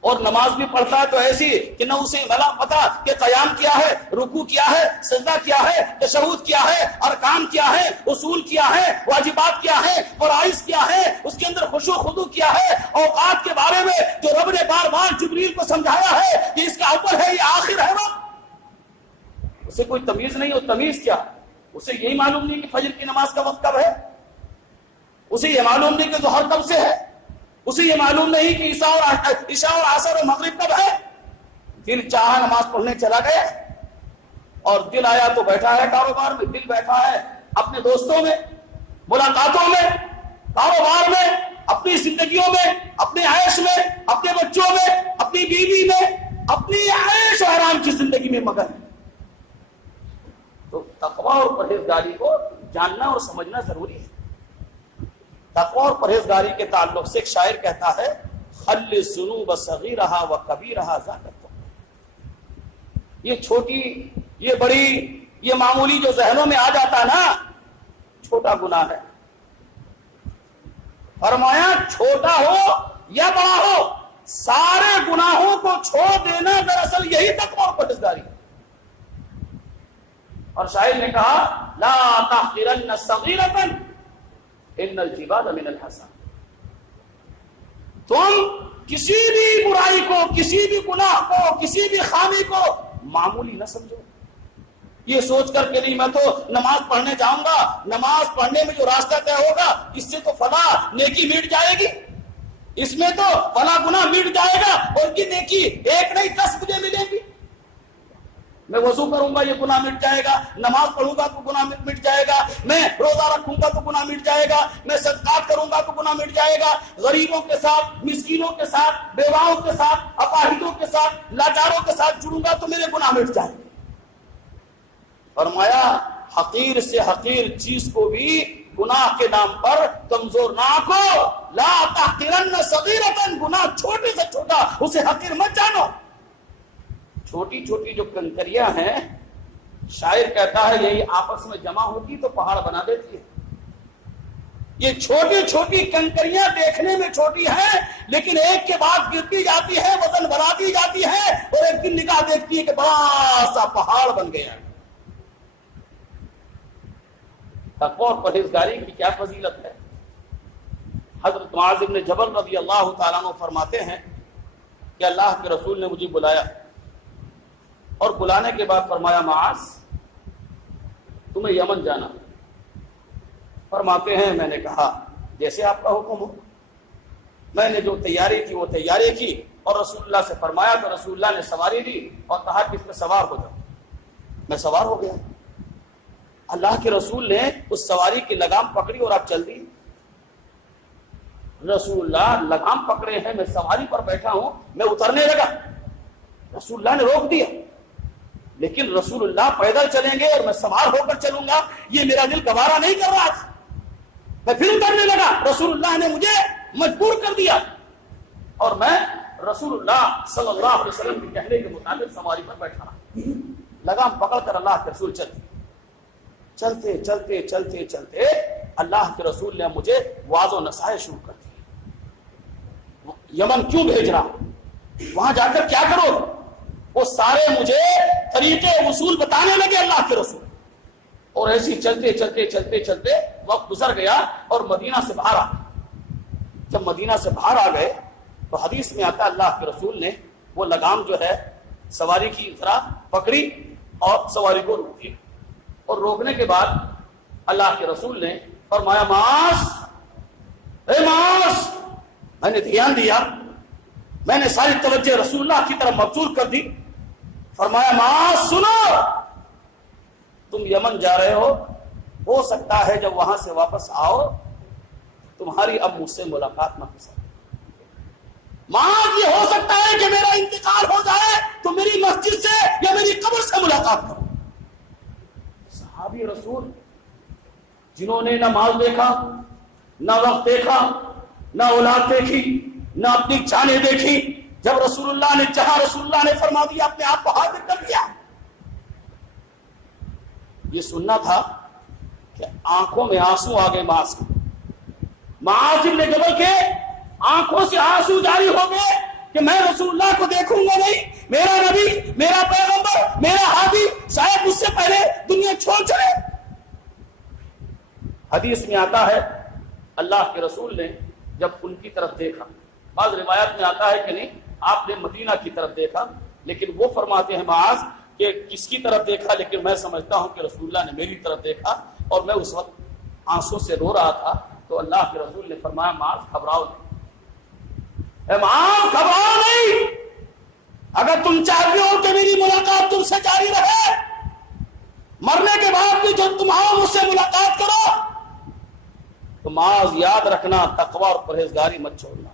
اور نماز بھی پڑھتا ہے تو ایسی کہ نہ اسے بھلا پتا کہ قیام کیا ہے، رکوع کیا ہے، سجدہ کیا ہے، تشہد کیا ہے، ارکان کیا ہے، اصول کیا ہے، واجبات کیا ہے، فرائض کیا ہے، اس کے اندر خشوع خضوع کیا ہے، اوقات کے بارے میں جو رب نے بار بار جبریل کو سمجھایا ہے کہ اس کا اول ہے یہ آخر ہے، وہ اسے کوئی تمیز نہیں، اور تمیز کیا، اسے یہی معلوم نہیں کہ فجر کی نماز کا وقت کب ہے، اسے یہ معلوم نہیں کہ ظہر کب سے ہے، اسے یہ معلوم نہیں کہ عشاء اور عصر اور مغرب کب ہے۔ دل چاہا نماز پڑھنے چلا گیا اور دل آیا تو بیٹھا ہے کاروبار میں، دل بیٹھا ہے اپنے دوستوں میں، ملاقاتوں میں، کاروبار میں، اپنی زندگیوں میں، اپنے عیش میں، اپنے بچوں میں، اپنی بیوی میں، اپنی عیش و آرام کی زندگی میں مگن ہے۔ تو تقویٰ اور پرہیزگاری کو جاننا اور سمجھنا ضروری ہے۔ تقویٰ اور پرہیزگاری کے تعلق سے ایک شاعر کہتا ہے خل الذنوب صغیرہا و کبیرہا ذاکر، یہ چھوٹی، یہ بڑی، یہ معمولی جو ذہنوں میں آ جاتا ہے نا، چھوٹا گناہ ہے۔ فرمایا چھوٹا ہو یا بڑا ہو، سارے گناہوں کو چھوڑ دینا دراصل یہی تقویٰ اور پرہیزگاری ہے۔ اور شاعر نے کہا لا تحقرن صغیرۃ ان الجبال من الحسن، تم کسی بھی برائی کو، کسی بھی گناہ کو، کسی بھی خامی کو معمولی نہ سمجھو، یہ سوچ کر کے نہیں میں تو نماز پڑھنے جاؤں گا، نماز پڑھنے میں جو راستہ طے ہوگا اس سے تو فلاں نیکی مٹ جائے گی، اس میں تو فلاں گناہ مٹ جائے گا، اور کی نیکی ایک نہیں 10 مجھے ملے گی، میں وضو کروں گا یہ گناہ مٹ جائے گا، نماز پڑھوں گا تو گناہ مٹ جائے گا، میں روزہ رکھوں گا تو گناہ مٹ جائے گا، میں صدقات کروں گا تو گناہ مٹ جائے گا، غریبوں کے ساتھ، مسکینوں کے ساتھ، بیواؤں کے ساتھ، اپاہجوں کے ساتھ، لاچاروں کے ساتھ جڑوں گا تو میرے گناہ مٹ جائیں گے۔ فرمایا حقیر سے حقیر چیز کو بھی گناہ کے نام پر کمزور نہ آکو، لا تحقرن صغیرۃ، گناہ چھوٹے سے چھوٹا اسے حقیر مت جانو۔ چھوٹی چھوٹی جو کنکریاں ہیں، شاعر کہتا ہے یہی آپس میں جمع ہوتی تو پہاڑ بنا دیتی ہے۔ یہ چھوٹی چھوٹی کنکریاں دیکھنے میں چھوٹی ہیں، لیکن ایک کے بعد گرتی جاتی ہے، وزن بڑھاتی جاتی ہے، اور ایک دن نگاہ دیکھتی ہے کہ بڑا سا پہاڑ بن گیا ہے۔ تقویٰ اور پرہیزگاری کی کیا فضیلت ہے۔ حضرت معاذ بن جبل رضی اللہ تعالیٰ عنہ فرماتے ہیں کہ اللہ کے رسول نے مجھے بلایا، اور بلانے کے بعد فرمایا معاذ تمہیں یمن جانا۔ فرماتے ہیں میں نے کہا جیسے آپ کا حکم ہو۔ میں نے جو تیاری کی وہ تیاری کی، اور رسول اللہ سے فرمایا تو رسول اللہ نے سواری دی اور کہا کہ اس میں سوار ہو جاؤ۔ میں سوار ہو گیا۔ اللہ کے رسول نے اس سواری کی لگام پکڑی اور آپ چل دی۔ رسول اللہ لگام پکڑے ہیں، میں سواری پر بیٹھا ہوں، میں اترنے لگا، رسول اللہ نے روک دیا، لیکن رسول اللہ پیدل چلیں گے اور میں سوار ہو کر چلوں گا، یہ میرا دل گوارا نہیں کر رہا تھا۔ میں پھر اترنے لگا، رسول اللہ نے مجھے مجبور کر دیا، اور میں رسول اللہ صلی اللہ علیہ وسلم کے کہنے کے مطابق سواری پر بیٹھا رہا۔ لگام پکڑ کر اللہ کے رسول چلتے چلتے چلتے چلتے اللہ کے رسول نے مجھے واز و نصائح شروع کر دی۔ یمن کیوں بھیج رہا، وہاں جا کر کیا کرو، وہ سارے مجھے طریقے اصول بتانے لگے اللہ کے رسول۔ اور ایسی چلتے چلتے چلتے چلتے وقت گزر گیا اور مدینہ سے باہر آ گئے۔ جب مدینہ سے باہر آ گئے تو حدیث میں آتا اللہ کے رسول نے وہ لگام جو ہے سواری کی ذرا پکڑی اور سواری کو روک دیا، اور روکنے کے بعد اللہ کے رسول نے فرمایا معاذ، اے معاذ، میں نے دھیان دیا، میں نے ساری توجہ رسول اللہ کی طرف مبذول کر دی۔ فرمایا معاذ سنو، تم یمن جا رہے ہو سکتا ہے جب وہاں سے واپس آؤ تمہاری اب مجھ سے ملاقات نہ ہو سکے۔ معاذ یہ ہو سکتا ہے کہ میرا انتقال ہو جائے تو میری مسجد سے یا میری قبر سے ملاقات کرو. صحابی رسول جنہوں نے نہ مال دیکھا، نہ وقت دیکھا، نہ اولاد دیکھی، نہ اپنی جانیں دیکھی، جب رسول اللہ نے جہاں رسول اللہ نے فرما دیا اپنے آپ کو حاضر کر دیا. یہ سننا تھا کہ آنکھوں میں آنسو آ گئے. معاذ بن جبل کے آنکھوں سے آنسو جاری ہو گئے کہ میں رسول اللہ کو دیکھوں گا نہیں، میرا نبی، میرا پیغمبر، میرا ہادی شاید مجھ سے پہلے دنیا چھوڑ چلے. حدیث میں آتا ہے اللہ کے رسول نے جب ان کی طرف دیکھا، بعض روایت میں آتا ہے کہ نہیں آپ نے مدینہ کی طرف دیکھا، لیکن وہ فرماتے ہیں معاذ کہ کس کی طرف دیکھا، لیکن میں سمجھتا ہوں کہ رسول اللہ نے میری طرف دیکھا اور میں اس وقت آنسوں سے رو رہا تھا. تو اللہ کے رسول نے فرمایا معاذ گھبراؤ نہیں، اے معاذ گھبراؤ نہیں، اگر تم چاہتے ہو کہ میری ملاقات تم سے جاری رہے، مرنے کے بعد بھی جو تم آؤ مجھ سے ملاقات کرو، تو معاذ یاد رکھنا تقوی اور پرہیزگاری مت چھوڑنا،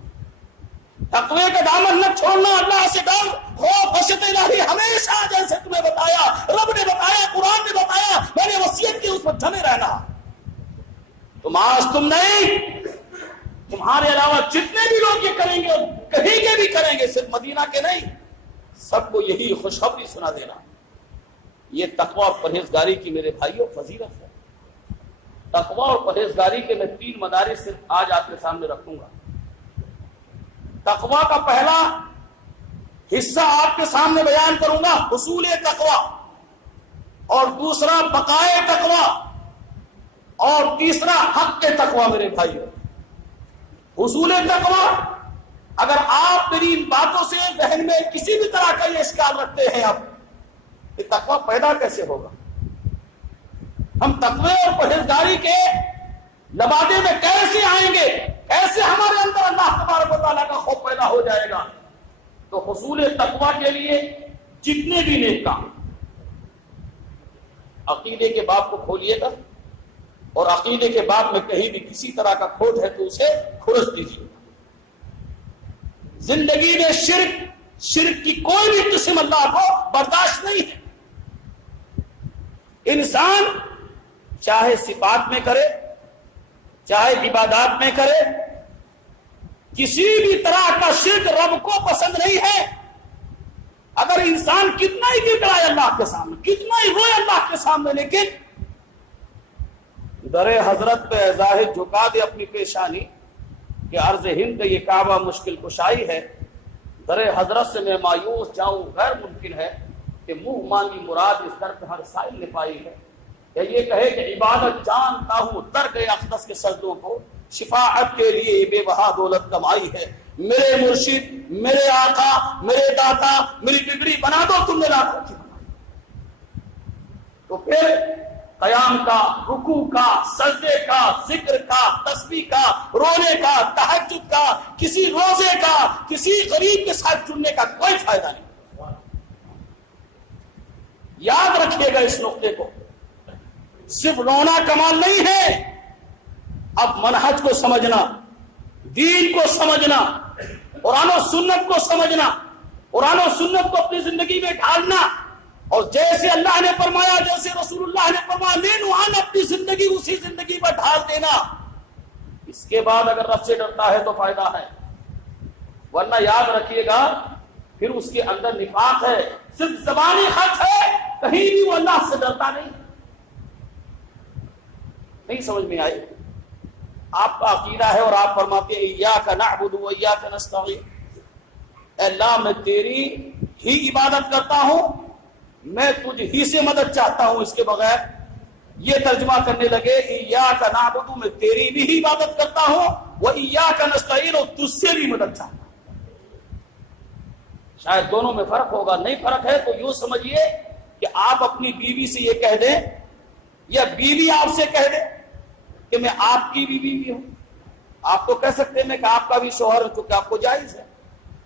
تقوی کا دامن نہ چھوڑنا، اللہ سے ڈر، خوف، خشیت الہی ہمیشہ جیسے تمہیں بتایا، رب نے بتایا، قرآن نے بتایا، میں نے وصیت کی اس پر جمے رہنا. تو معاذ تم نہیں، تمہارے علاوہ جتنے بھی لوگ یہ کریں گے، کہیں کے بھی کریں گے، صرف مدینہ کے نہیں، سب کو یہی خوشخبری سنا دینا. یہ تقوی اور پرہیزگاری کی میرے بھائیوں فضیلت ہے. تقوی اور پرہیزگاری کے میں 3 مدارس صرف آج آپ کے سامنے رکھوں گا. تقوی کا پہلا حصہ آپ کے سامنے بیان کروں گا، حصول تقوی، اور دوسرا بقائے تقوی، اور تیسرا حق تقوی. میرے بھائیوں حصول تقوی، اگر آپ میری ان باتوں سے ذہن میں کسی بھی طرح کا یہ اشکال رکھتے ہیں اب کہ تقوی پیدا کیسے ہوگا، ہم تقوی اور پرہیزگاری کے لبادے میں کیسے آئیں گے، کیسے ہمارے اندر اللہ تبارک و تعالیٰ کا خوف پیدا ہو جائے گا، تو حصول تقوی کے لیے جتنے بھی نیک کام، عقیدے کے باب کو کھولیے گا اور عقیدے کے باب میں کہیں بھی کسی طرح کا کھوٹ ہے تو اسے کھرچ دیجیے. زندگی میں شرک کی کوئی بھی قسم اللہ کو برداشت نہیں ہے. انسان چاہے صفات میں کرے، چاہے عبادات میں کرے، کسی بھی طرح کا شرک رب کو پسند نہیں ہے. اگر انسان کتنا ہی گڑگڑائے اللہ کے سامنے، کتنا ہی روئے اللہ کے سامنے، لیکن در حضرت پہ زاہد جھکا دے اپنی پیشانی کہ عرض ہند یہ کعبہ مشکل کشائی ہے، در حضرت سے میں مایوس جاؤں غیر ممکن ہے کہ منہ مانگی مراد اس در پہ ہر سائل نے پائی ہے. یا یہ کہے کہ عبادت جانتا ہوں در گئے اقدس کے سجدوں کو، شفاعت کے لیے بے بہا دولت کمائی ہے. میرے مرشد، میرے آقا، میرے داتا، میری بگڑی بنا دو تم نے لاکھوں کی بنائی. تو پھر قیام کا، رکوع کا، سجدے کا، ذکر کا، تسبیح کا، رونے کا، تہجد کا، کسی روزے کا، کسی غریب کے ساتھ جڑنے کا کوئی فائدہ نہیں. یاد رکھیے گا اس نقطے کو، صرف رونا کمال نہیں ہے، اب منہج کو سمجھنا، دین کو سمجھنا، قرآن و سنت کو سمجھنا، قرآن و سنت کو اپنی زندگی میں ڈھالنا، اور جیسے اللہ نے فرمایا، جیسے رسول اللہ نے فرمایا، لینوان اپنی زندگی اسی زندگی پر ڈھال دینا. اس کے بعد اگر رب سے ڈرتا ہے تو فائدہ ہے، ورنہ یاد رکھیے گا پھر اس کے اندر نفاق ہے، صرف زبانی حق ہے، کہیں بھی وہ اللہ سے ڈرتا نہیں. نہیں سمجھ میں آئی؟ آپ کا عقیدہ ہے اور آپ فرماتے ہیں ایاک نعبد و ایاک نستعین، اے اللہ میں تیری ہی عبادت کرتا ہوں، میں تجھ ہی سے مدد چاہتا ہوں، اس کے بغیر. یہ ترجمہ کرنے لگے ایاک نعبد، میں تیری بھی عبادت کرتا ہوں، و ایاک نستعین، اور تجھ سے بھی مدد چاہتا ہوں. شاید دونوں میں فرق ہوگا، نہیں فرق ہے تو یوں سمجھیے کہ آپ اپنی بیوی سے یہ کہہ دیں یا بیوی آپ سے کہہ دے کہ میں آپ کی بھی بیوی ہوں. آپ تو کہہ سکتے ہیں میں کہ آپ کا بھی شوہر ہوں، چونکہ آپ کو جائز ہے،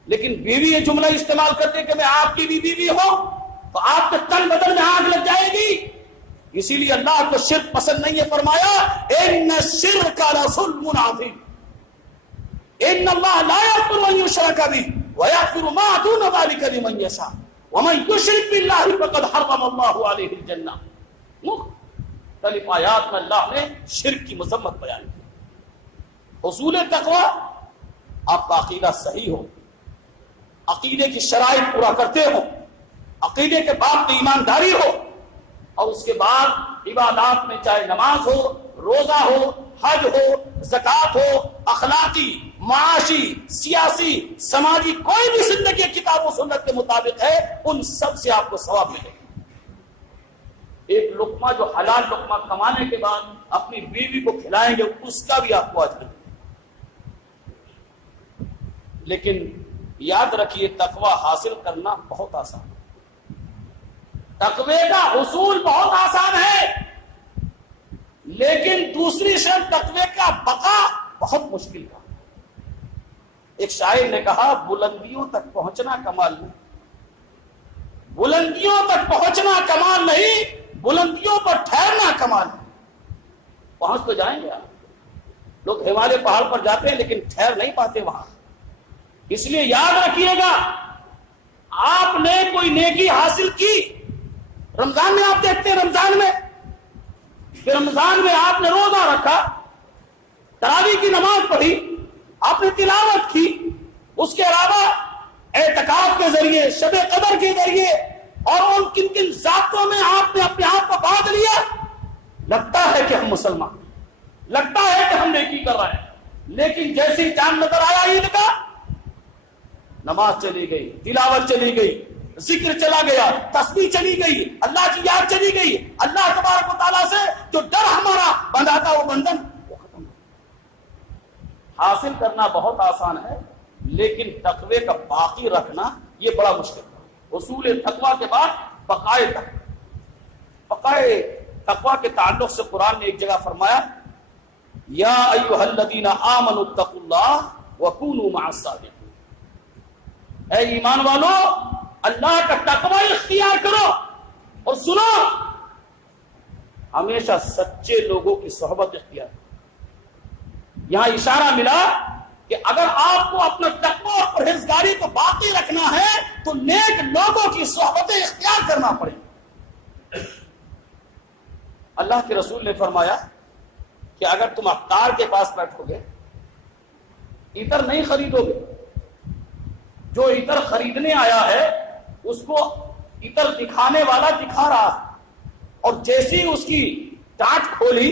لیکن بیوی یہ جملہ استعمال کرتے کہ میں آپ کی بھی بیوی ہوں تو آپ کے تن بدن میں آگ لگ جائے گی. اسی لیے اللہ کو شرک پسند نہیں ہے، فرمایا ان الشرک لظلم عظیم، ان اللہ لا یغفر ان یشرک بہ ویغفر ما دون ذلک لمن یشاء ومن یشرک باللہ فقد حرم اللہ علیہ الجنہ. مختلف آیات میں اللہ نے شرک کی مذمت بیان کی. حصول تقوی، آپ کا عقیدہ صحیح ہو، عقیدے کی شرائط پورا کرتے ہو، عقیدے کے بعد میں ایمانداری ہو، اور اس کے بعد عبادات میں چاہے نماز ہو، روزہ ہو، حج ہو، زکوٰۃ ہو، اخلاقی، معاشی، سیاسی، سماجی کوئی بھی زندگی کتاب و سنت کے مطابق ہے، ان سب سے آپ کو ثواب ملے گا. ایک لقمہ جو حلال لقمہ کمانے کے بعد اپنی بیوی کو کھلائیں گے، اس کا بھی آپ کو اجر ملے گا. لیکن یاد رکھیے تقوی حاصل کرنا بہت آسان ہے، تقوی کا حصول بہت آسان ہے، لیکن دوسری شرط تقوی کا بقا بہت مشکل کا. ایک شاعر نے کہا بلندیوں تک پہنچنا کمال نہیں، بلندیوں تک پہنچنا کمال نہیں، بلندیوں پر ٹھہرنا کمال نہیں. پہنچ تو جائیں گے آپ، لوگ ہمالیہ پہاڑ پر جاتے ہیں لیکن ٹھہر نہیں پاتے وہاں. اس لیے یاد رکھیے گا، آپ نے کوئی نیکی حاصل کی، رمضان میں آپ دیکھتے ہیں رمضان میں آپ نے روزہ رکھا، تراویح کی نماز پڑھی، آپ نے تلاوت کی، اس کے علاوہ اعتکاف کے ذریعے، شب قدر کے ذریعے، اور ان کن کن ذاتوں میں آپ نے اپنے آپ کو باندھ لیا. لگتا ہے کہ ہم مسلمان، لگتا ہے کہ ہم نیکی کر رہے ہیں، لیکن جیسے ہی چاند نظر آیا عید کا، نماز چلی گئی، تلاوت چلی گئی، ذکر چلا گیا، تسبیح چلی گئی، اللہ کی یاد چلی گئی، اللہ تبارک و تعالیٰ سے جو ڈر ہمارا بندھا تھا وہ بندھن وہ ختم. حاصل کرنا بہت آسان ہے، لیکن تقوی کا باقی رکھنا یہ بڑا مشکل ہے. حصول تقوی کے بعد بقائے تقوی کے تعلق سے قرآن نے ایک جگہ فرمایا یا ایھا الذین آمنوا اتقوا اللہ وکونوا مع الصادقین. اے ایمان والو، اللہ کا تقوی اختیار کرو اور سنو، ہمیشہ سچے لوگوں کی صحبت اختیار کرو. یہاں اشارہ ملا کہ اگر آپ کو اپنا تقوی اور پرہیزگاری کو باقی رکھنا ہے تو نیک لوگوں کی صحبتیں اختیار کرنا پڑے. اللہ کے رسول نے فرمایا کہ اگر تم افطار کے پاس بیٹھو گے، عطر نہیں خریدو گے، جو عطر خریدنے آیا ہے اس کو عطر دکھانے والا دکھا رہا، اور جیسی اس کی ٹانٹ کھولی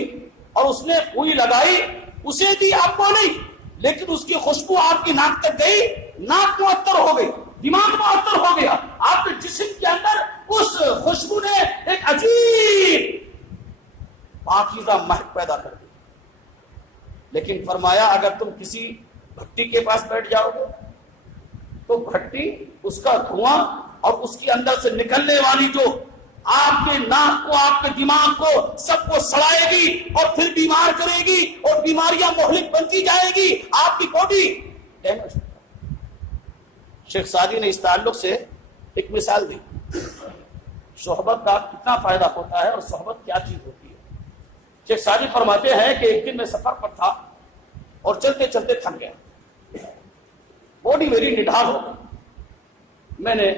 اور اس نے سوئی لگائی، اسے دی آپ کو نہیں، لیکن اس کی خوشبو آپ کی ناک تک گئی، ناک معطر ہو گئی، دماغ معطر ہو گیا، آپ کے جسم کے اندر اس خوشبو نے ایک عجیب پاکیزہ مہک پیدا کر دی. لیکن فرمایا اگر تم کسی بھٹی کے پاس بیٹھ جاؤ گے تو بھٹی، اس کا دھواں اور اس کے اندر سے نکلنے والی جو آپ کے ناک کو، آپ کے دماغ کو، سب کو سڑائے گی اور پھر بیمار کرے گی اور بیماریاں مہلک بنتی جائے گی، آپ کی باڈی ڈیمیج. شیخ سعدی نے اس تعلق سے ایک مثال دی، صحبت کا کتنا فائدہ ہوتا ہے اور صحبت کیا چیز ہوتی ہے. شیخ سعدی فرماتے ہیں کہ ایک دن میں سفر پر تھا اور چلتے چلتے تھک گیا، باڈی میری نڈھال ہو گئی. میں نے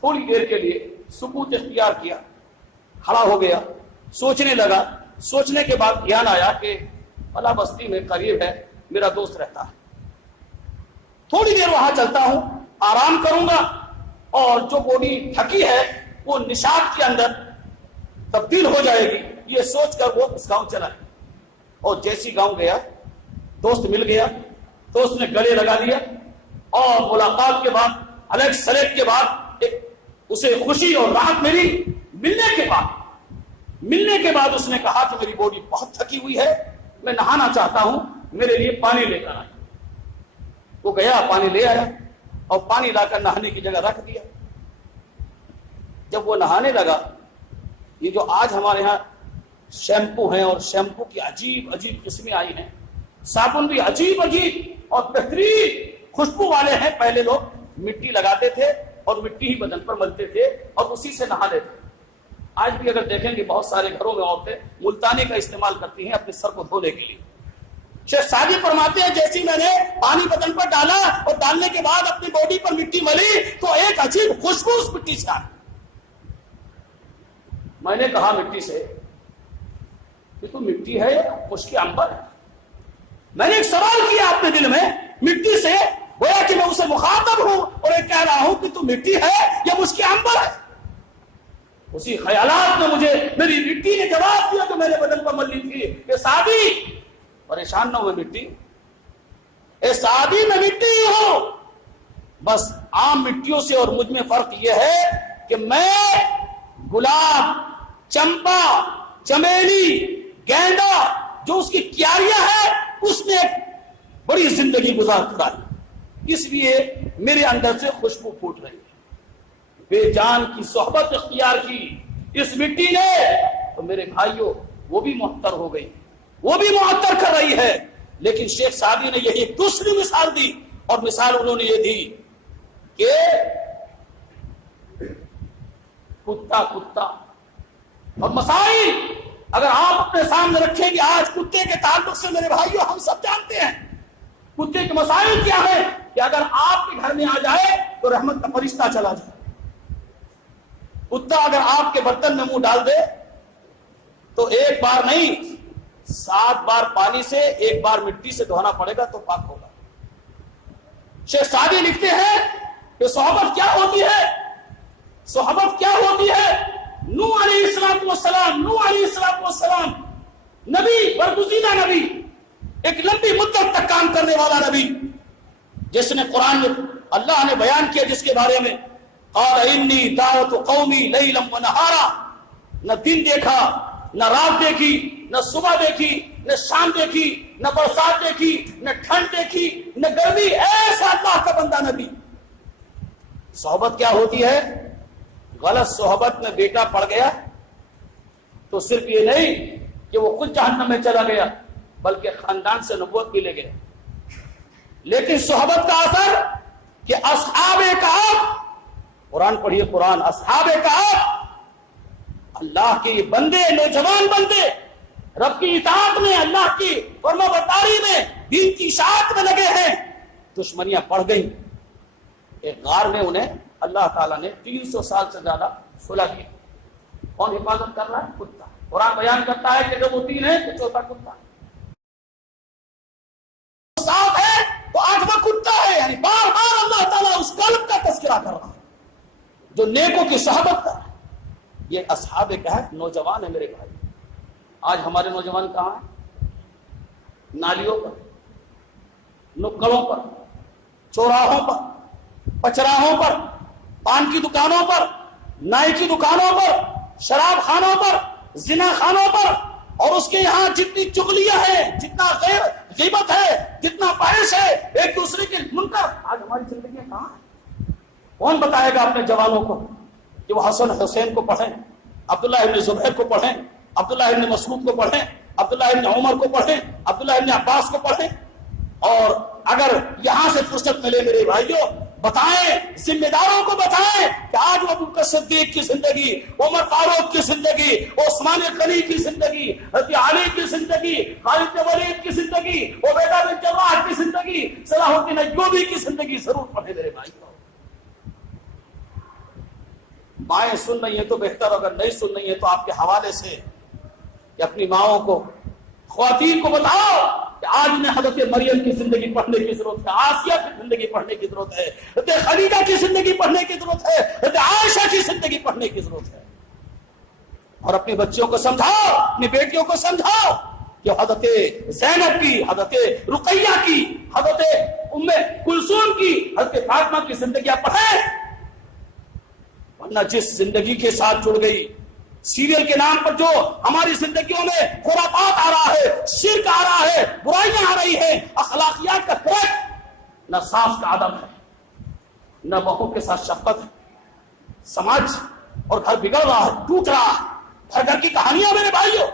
تھوڑی دیر کے لیے سکوت اختیار کیا، کھڑا ہو گیا، سوچنے لگا. سوچنے کے بعد دھیان آیا کہ فلاں بستی میں قریب ہے میرا دوست رہتا ہے، تھوڑی دیر وہاں چلتا ہوں، آرام کروں گا اور جو باڈی تھکی ہے وہ نشاط کے اندر تبدیل ہو جائے گی. یہ سوچ کر وہ اس گاؤں چلا گیا، اور جیسی گاؤں گیا دوست مل گیا، دوست نے گلے لگا لیا، اور ملاقات کے بعد الگ سلیٹ کے بعد اسے خوشی اور راحت ملی. ملنے کے بعد اس نے کہا کہ میری باڈی بہت تھکی ہوئی ہے، میں نہانا چاہتا ہوں، میرے لیے پانی لے کر آئے. وہ گیا، پانی لے آیا اور پانی لا کر نہانے کی جگہ رکھ دیا. جب وہ نہانے لگا، یہ جو آج ہمارے ہاں شیمپو ہیں اور شیمپو کی عجیب عجیب قسمیں آئی ہیں، صابن بھی عجیب عجیب اور بہترین خوشبو والے ہیں. پہلے لوگ مٹی لگاتے تھے اور مٹی ہی بدن پر ملتے تھے اور اسی سے نہا لیتے. آج بھی اگر دیکھیں گے بہت سارے گھروں میں عورتیں ملتانی کا استعمال کرتی ہیں اپنے سر کو دھونے کے لیے. شیخ سعدی فرماتے ہیں جیسی میں نے پانی بدن پر ڈالا اور ڈالنے کے بعد اپنی باڈی پر مٹی ملی تو ایک عجیب خوشبو اس مٹی سے آئی. میں نے کہا مٹی سے کہ تو مٹی ہے یا مشک عنبر ہے؟ میں نے ایک سوال کیا اپنے دل میں مٹی سے، گویا کہ میں اسے مخاطب ہوں اور ایک کہہ رہا ہوں کہ تو مٹی ہے یا مشک عنبر ہے. اسی خیالات میں مجھے میری مٹی نے جواب دیا جو میرے بدن پر ملی تھی کہ سعدی پریشان نہ ہو، میں مٹی، اے سعدی میں مٹی ہی ہوں، بس عام مٹیوں سے اور مجھ میں فرق یہ ہے کہ میں گلاب، چمپا، چمیلی، گیندا جو اس کی کیاریاں ہے اس نے بڑی زندگی گزار کر آئی، اس لیے میرے اندر سے خوشبو پھوٹ رہی ہے. بے جان کی صحبت اختیار کی اس مٹی نے تو میرے بھائیوں وہ بھی معطر ہو گئی، وہ بھی معطر کر رہی ہے. لیکن شیخ سعدی نے یہی ایک دوسری مثال دی، اور مثال انہوں نے یہ دی کہ کتا کتا اور مسائل اگر آپ اپنے سامنے رکھیں گے، آج کتے کے تعلق سے میرے بھائیوں ہم سب جانتے ہیں کتے کے مسائل کیا ہے کہ اگر آپ کے گھر میں آ جائے تو رحمت کا فرشتہ چلا جائے. کتا اگر آپ کے برتن میں منہ ڈال دے تو ایک بار نہیں 7 بار پانی سے 1 بار مٹی سے دھونا پڑے گا تو پاک ہوگا. شیخ سعدی لکھتے ہیں کہ صحبت کیا ہوتی ہے، صحبت کیا ہوتی ہے. نوح علیہ السلام نبی، برگزیدہ نبی، ایک لمبی مدت تک کام کرنے والا نبی، جس نے قرآن میں اللہ نے بیان کیا جس کے بارے میں قال انی دعوت قومی لیلا و نہارا، نہ دن دیکھا، نہ رات دیکھی، نہ صبح دیکھی، نہ شام دیکھی، نہ برسات دیکھی، نہ ٹھنڈ دیکھی، نہ گرمی، ایسا اللہ کا بندہ نبی. صحبت کیا ہوتی ہے؟ غلط صحبت میں بیٹا پڑ گیا تو صرف یہ نہیں کہ وہ خود جہنم میں چلا گیا بلکہ خاندان سے نبوت بھی لے گیا. لیکن صحبت کا اثر کہ اصحاب کہف، قرآن پڑھیے قرآن، اصحاب کہف اللہ کے یہ بندے، نوجوان بندے رب کی اطاعت میں، اللہ کی فرما برداری میں، دین کی اشاعت میں لگے ہیں. دشمنیاں پڑ گئی، ایک غار میں انہیں اللہ تعالیٰ نے 300 سال سے زیادہ صلح کی. کون حفاظت کر رہا ہے؟ کتا. قرآن بیان کرتا ہے کہ جب وہ 3 ہے تو چوتھا کتا ساتھ ہے تو 8واں کتا ہے. یعنی بار بار اللہ تعالیٰ اس قلب کا تذکرہ کر رہا ہے جو نیکوں کی صحبت کا ہے. یہ اصحاب کہف نوجوان ہے میرے بھائی. آج ہمارے نوجوان کہاں ہیں؟ نالیوں پر، نکڑوں پر، چوراہوں پر، پچراہوں پر، پان کی دکانوں پر، نائی کی دکانوں پر، شراب خانوں پر، زنا خانوں پر، اور اس کے یہاں جتنی چغلیاں ہیں، جتنا غیبت ہے، جتنا فحش ہے، ایک دوسرے کے منکر. آج ہماری زندگیاں کہاں ہیں؟ کون بتائے گا اپنے جوانوں کو کہ وہ حسن حسین کو پڑھیں، عبداللہ ابن زبیر کو پڑھیں، عبداللہ ابن مسعود کو پڑھیں، عبداللہ ابن عمر کو پڑھیں، عبداللہ ابن عباس کو پڑھیں. اور اگر یہاں سے فرصت ملے میرے بھائیوں، بتائیں، ذمہ داروں کو بتائیں کہ آج ابو بکر صدیق کی زندگی، عمر فاروق کی زندگی، عثمان غنی کی زندگی، حضرت علی کی زندگی، خالد بن ولید کی زندگی، عبیدہ بن جراح کی زندگی، صلاح الدین ایوبی کی زندگی ضرور پڑھیں میرے بھائیوں. مائیں سن رہی ہیں تو بہتر، اگر نہیں سن رہی ہیں تو آپ کے حوالے سے کہ اپنی ماؤں کو، خواتین کو بتاؤ کہ آج انہیں حضرت مریم کی زندگی پڑھنے کی ضرورت ہے، آسیہ کی زندگی پڑھنے کی ضرورت ہے، حضرت خدیجہ کی زندگی پڑھنے کی ضرورت ہے، حضرت عائشہ کی زندگی پڑھنے کی ضرورت ہے. اور اپنے بچوں کو سمجھاؤ، اپنی بیٹیوں کو سمجھاؤ کہ حضرت زینب کی، حضرت رقیہ کی، حضرت ام کلثوم کی، حضرت فاطمہ کی زندگیاں پڑھیں. ورنہ جس زندگی کے ساتھ جڑ گئی، سیریل کے نام پر جو ہماری زندگیوں میں خرافات آ رہا ہے، شرک آ رہا ہے، برائیاں آ رہی ہیں، اخلاقیات کا کریک، نہ صاف کا عدم ہے، نہ بہو کے ساتھ شفقت ہے. سماج اور گھر بگڑ رہا ہے، ٹوٹ رہا ہے. گھر گھر کی کہانیاں میرے بھائیوں،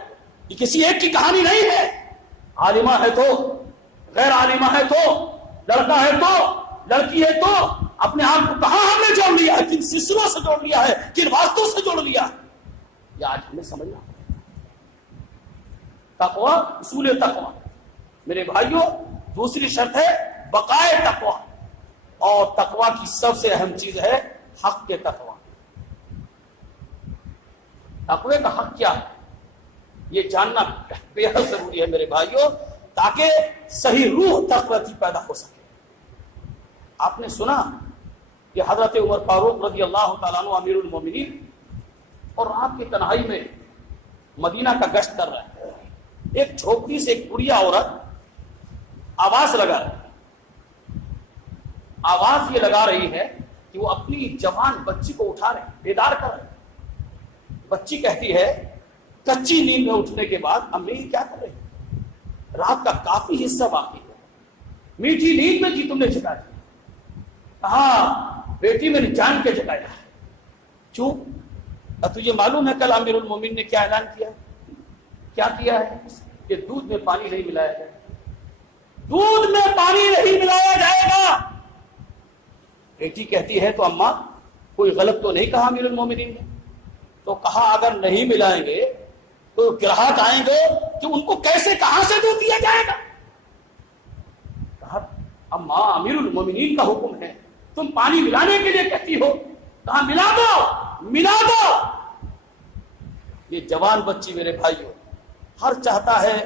یہ کسی ایک کی کہانی نہیں ہے. عالمہ ہے تو، غیر عالمہ ہے تو، لڑکا ہے تو، لڑکی ہے تو، اپنے آپ کو کہاں ہم نے جوڑ لیا ہے، کن سلسلوں سے جوڑ لیا ہے، کن واسطوں سے جوڑ لیا ہے. یہ آج ہمیں سمجھنا. تقوی، اصول تقوی، میرے بھائیوں دوسری شرط ہے بقائے تقوی، اور تقوی کی سب سے اہم چیز ہے حق کے تقوی۔ تقوی کا حق کیا ہے یہ جاننا بے حد ضروری ہے میرے بھائیوں، تاکہ صحیح روح تقوی کی پیدا ہو سکے۔ آپ نے سنا کہ حضرت عمر فاروق رضی اللہ تعالیٰ عنہ امیر المومنین اور رات کی تنہائی میں مدینہ کا گشت کر رہے ہیں، ایک جھوپڑی سے ایک بڑھیا عورت آواز لگا رہی ہے۔ آواز یہ لگا رہی ہے کہ وہ اپنی جوان بچی کو اٹھا رہے ہیں، بیدار کر رہے ہیں۔ بچی کہتی ہے کچی نیند میں اٹھنے کے بعد امی کیا کر رہی ہیں؟ رات کا کافی حصہ باقی ہے، میٹھی نیند میں کی تم نے جگا دیا۔ کہا بیٹی میں نے جان کے جگایا ہے۔ کیوں؟ تجھے معلوم ہے کل امیر المومنین نے کیا اعلان کیا؟ کیا کیا ہے کہ دودھ میں پانی نہیں ملایا جائے گا، دودھ میں پانی نہیں ملایا جائے گا۔ بیٹی کہتی ہے تو اماں کوئی غلط تو نہیں کہا امیر المومنین نے؟ تو کہا اگر نہیں ملائیں گے تو گراہک آئیں گے کہ ان کو کیسے کہاں سے دودھ دیا جائے گا؟ کہا اماں امیر المومنین کا حکم ہے، تم پانی ملانے کے لیے کہتی ہو، کہا ملا دو ملا دو۔ یہ جوان بچی میرے بھائیوں ہر چاہتا ہے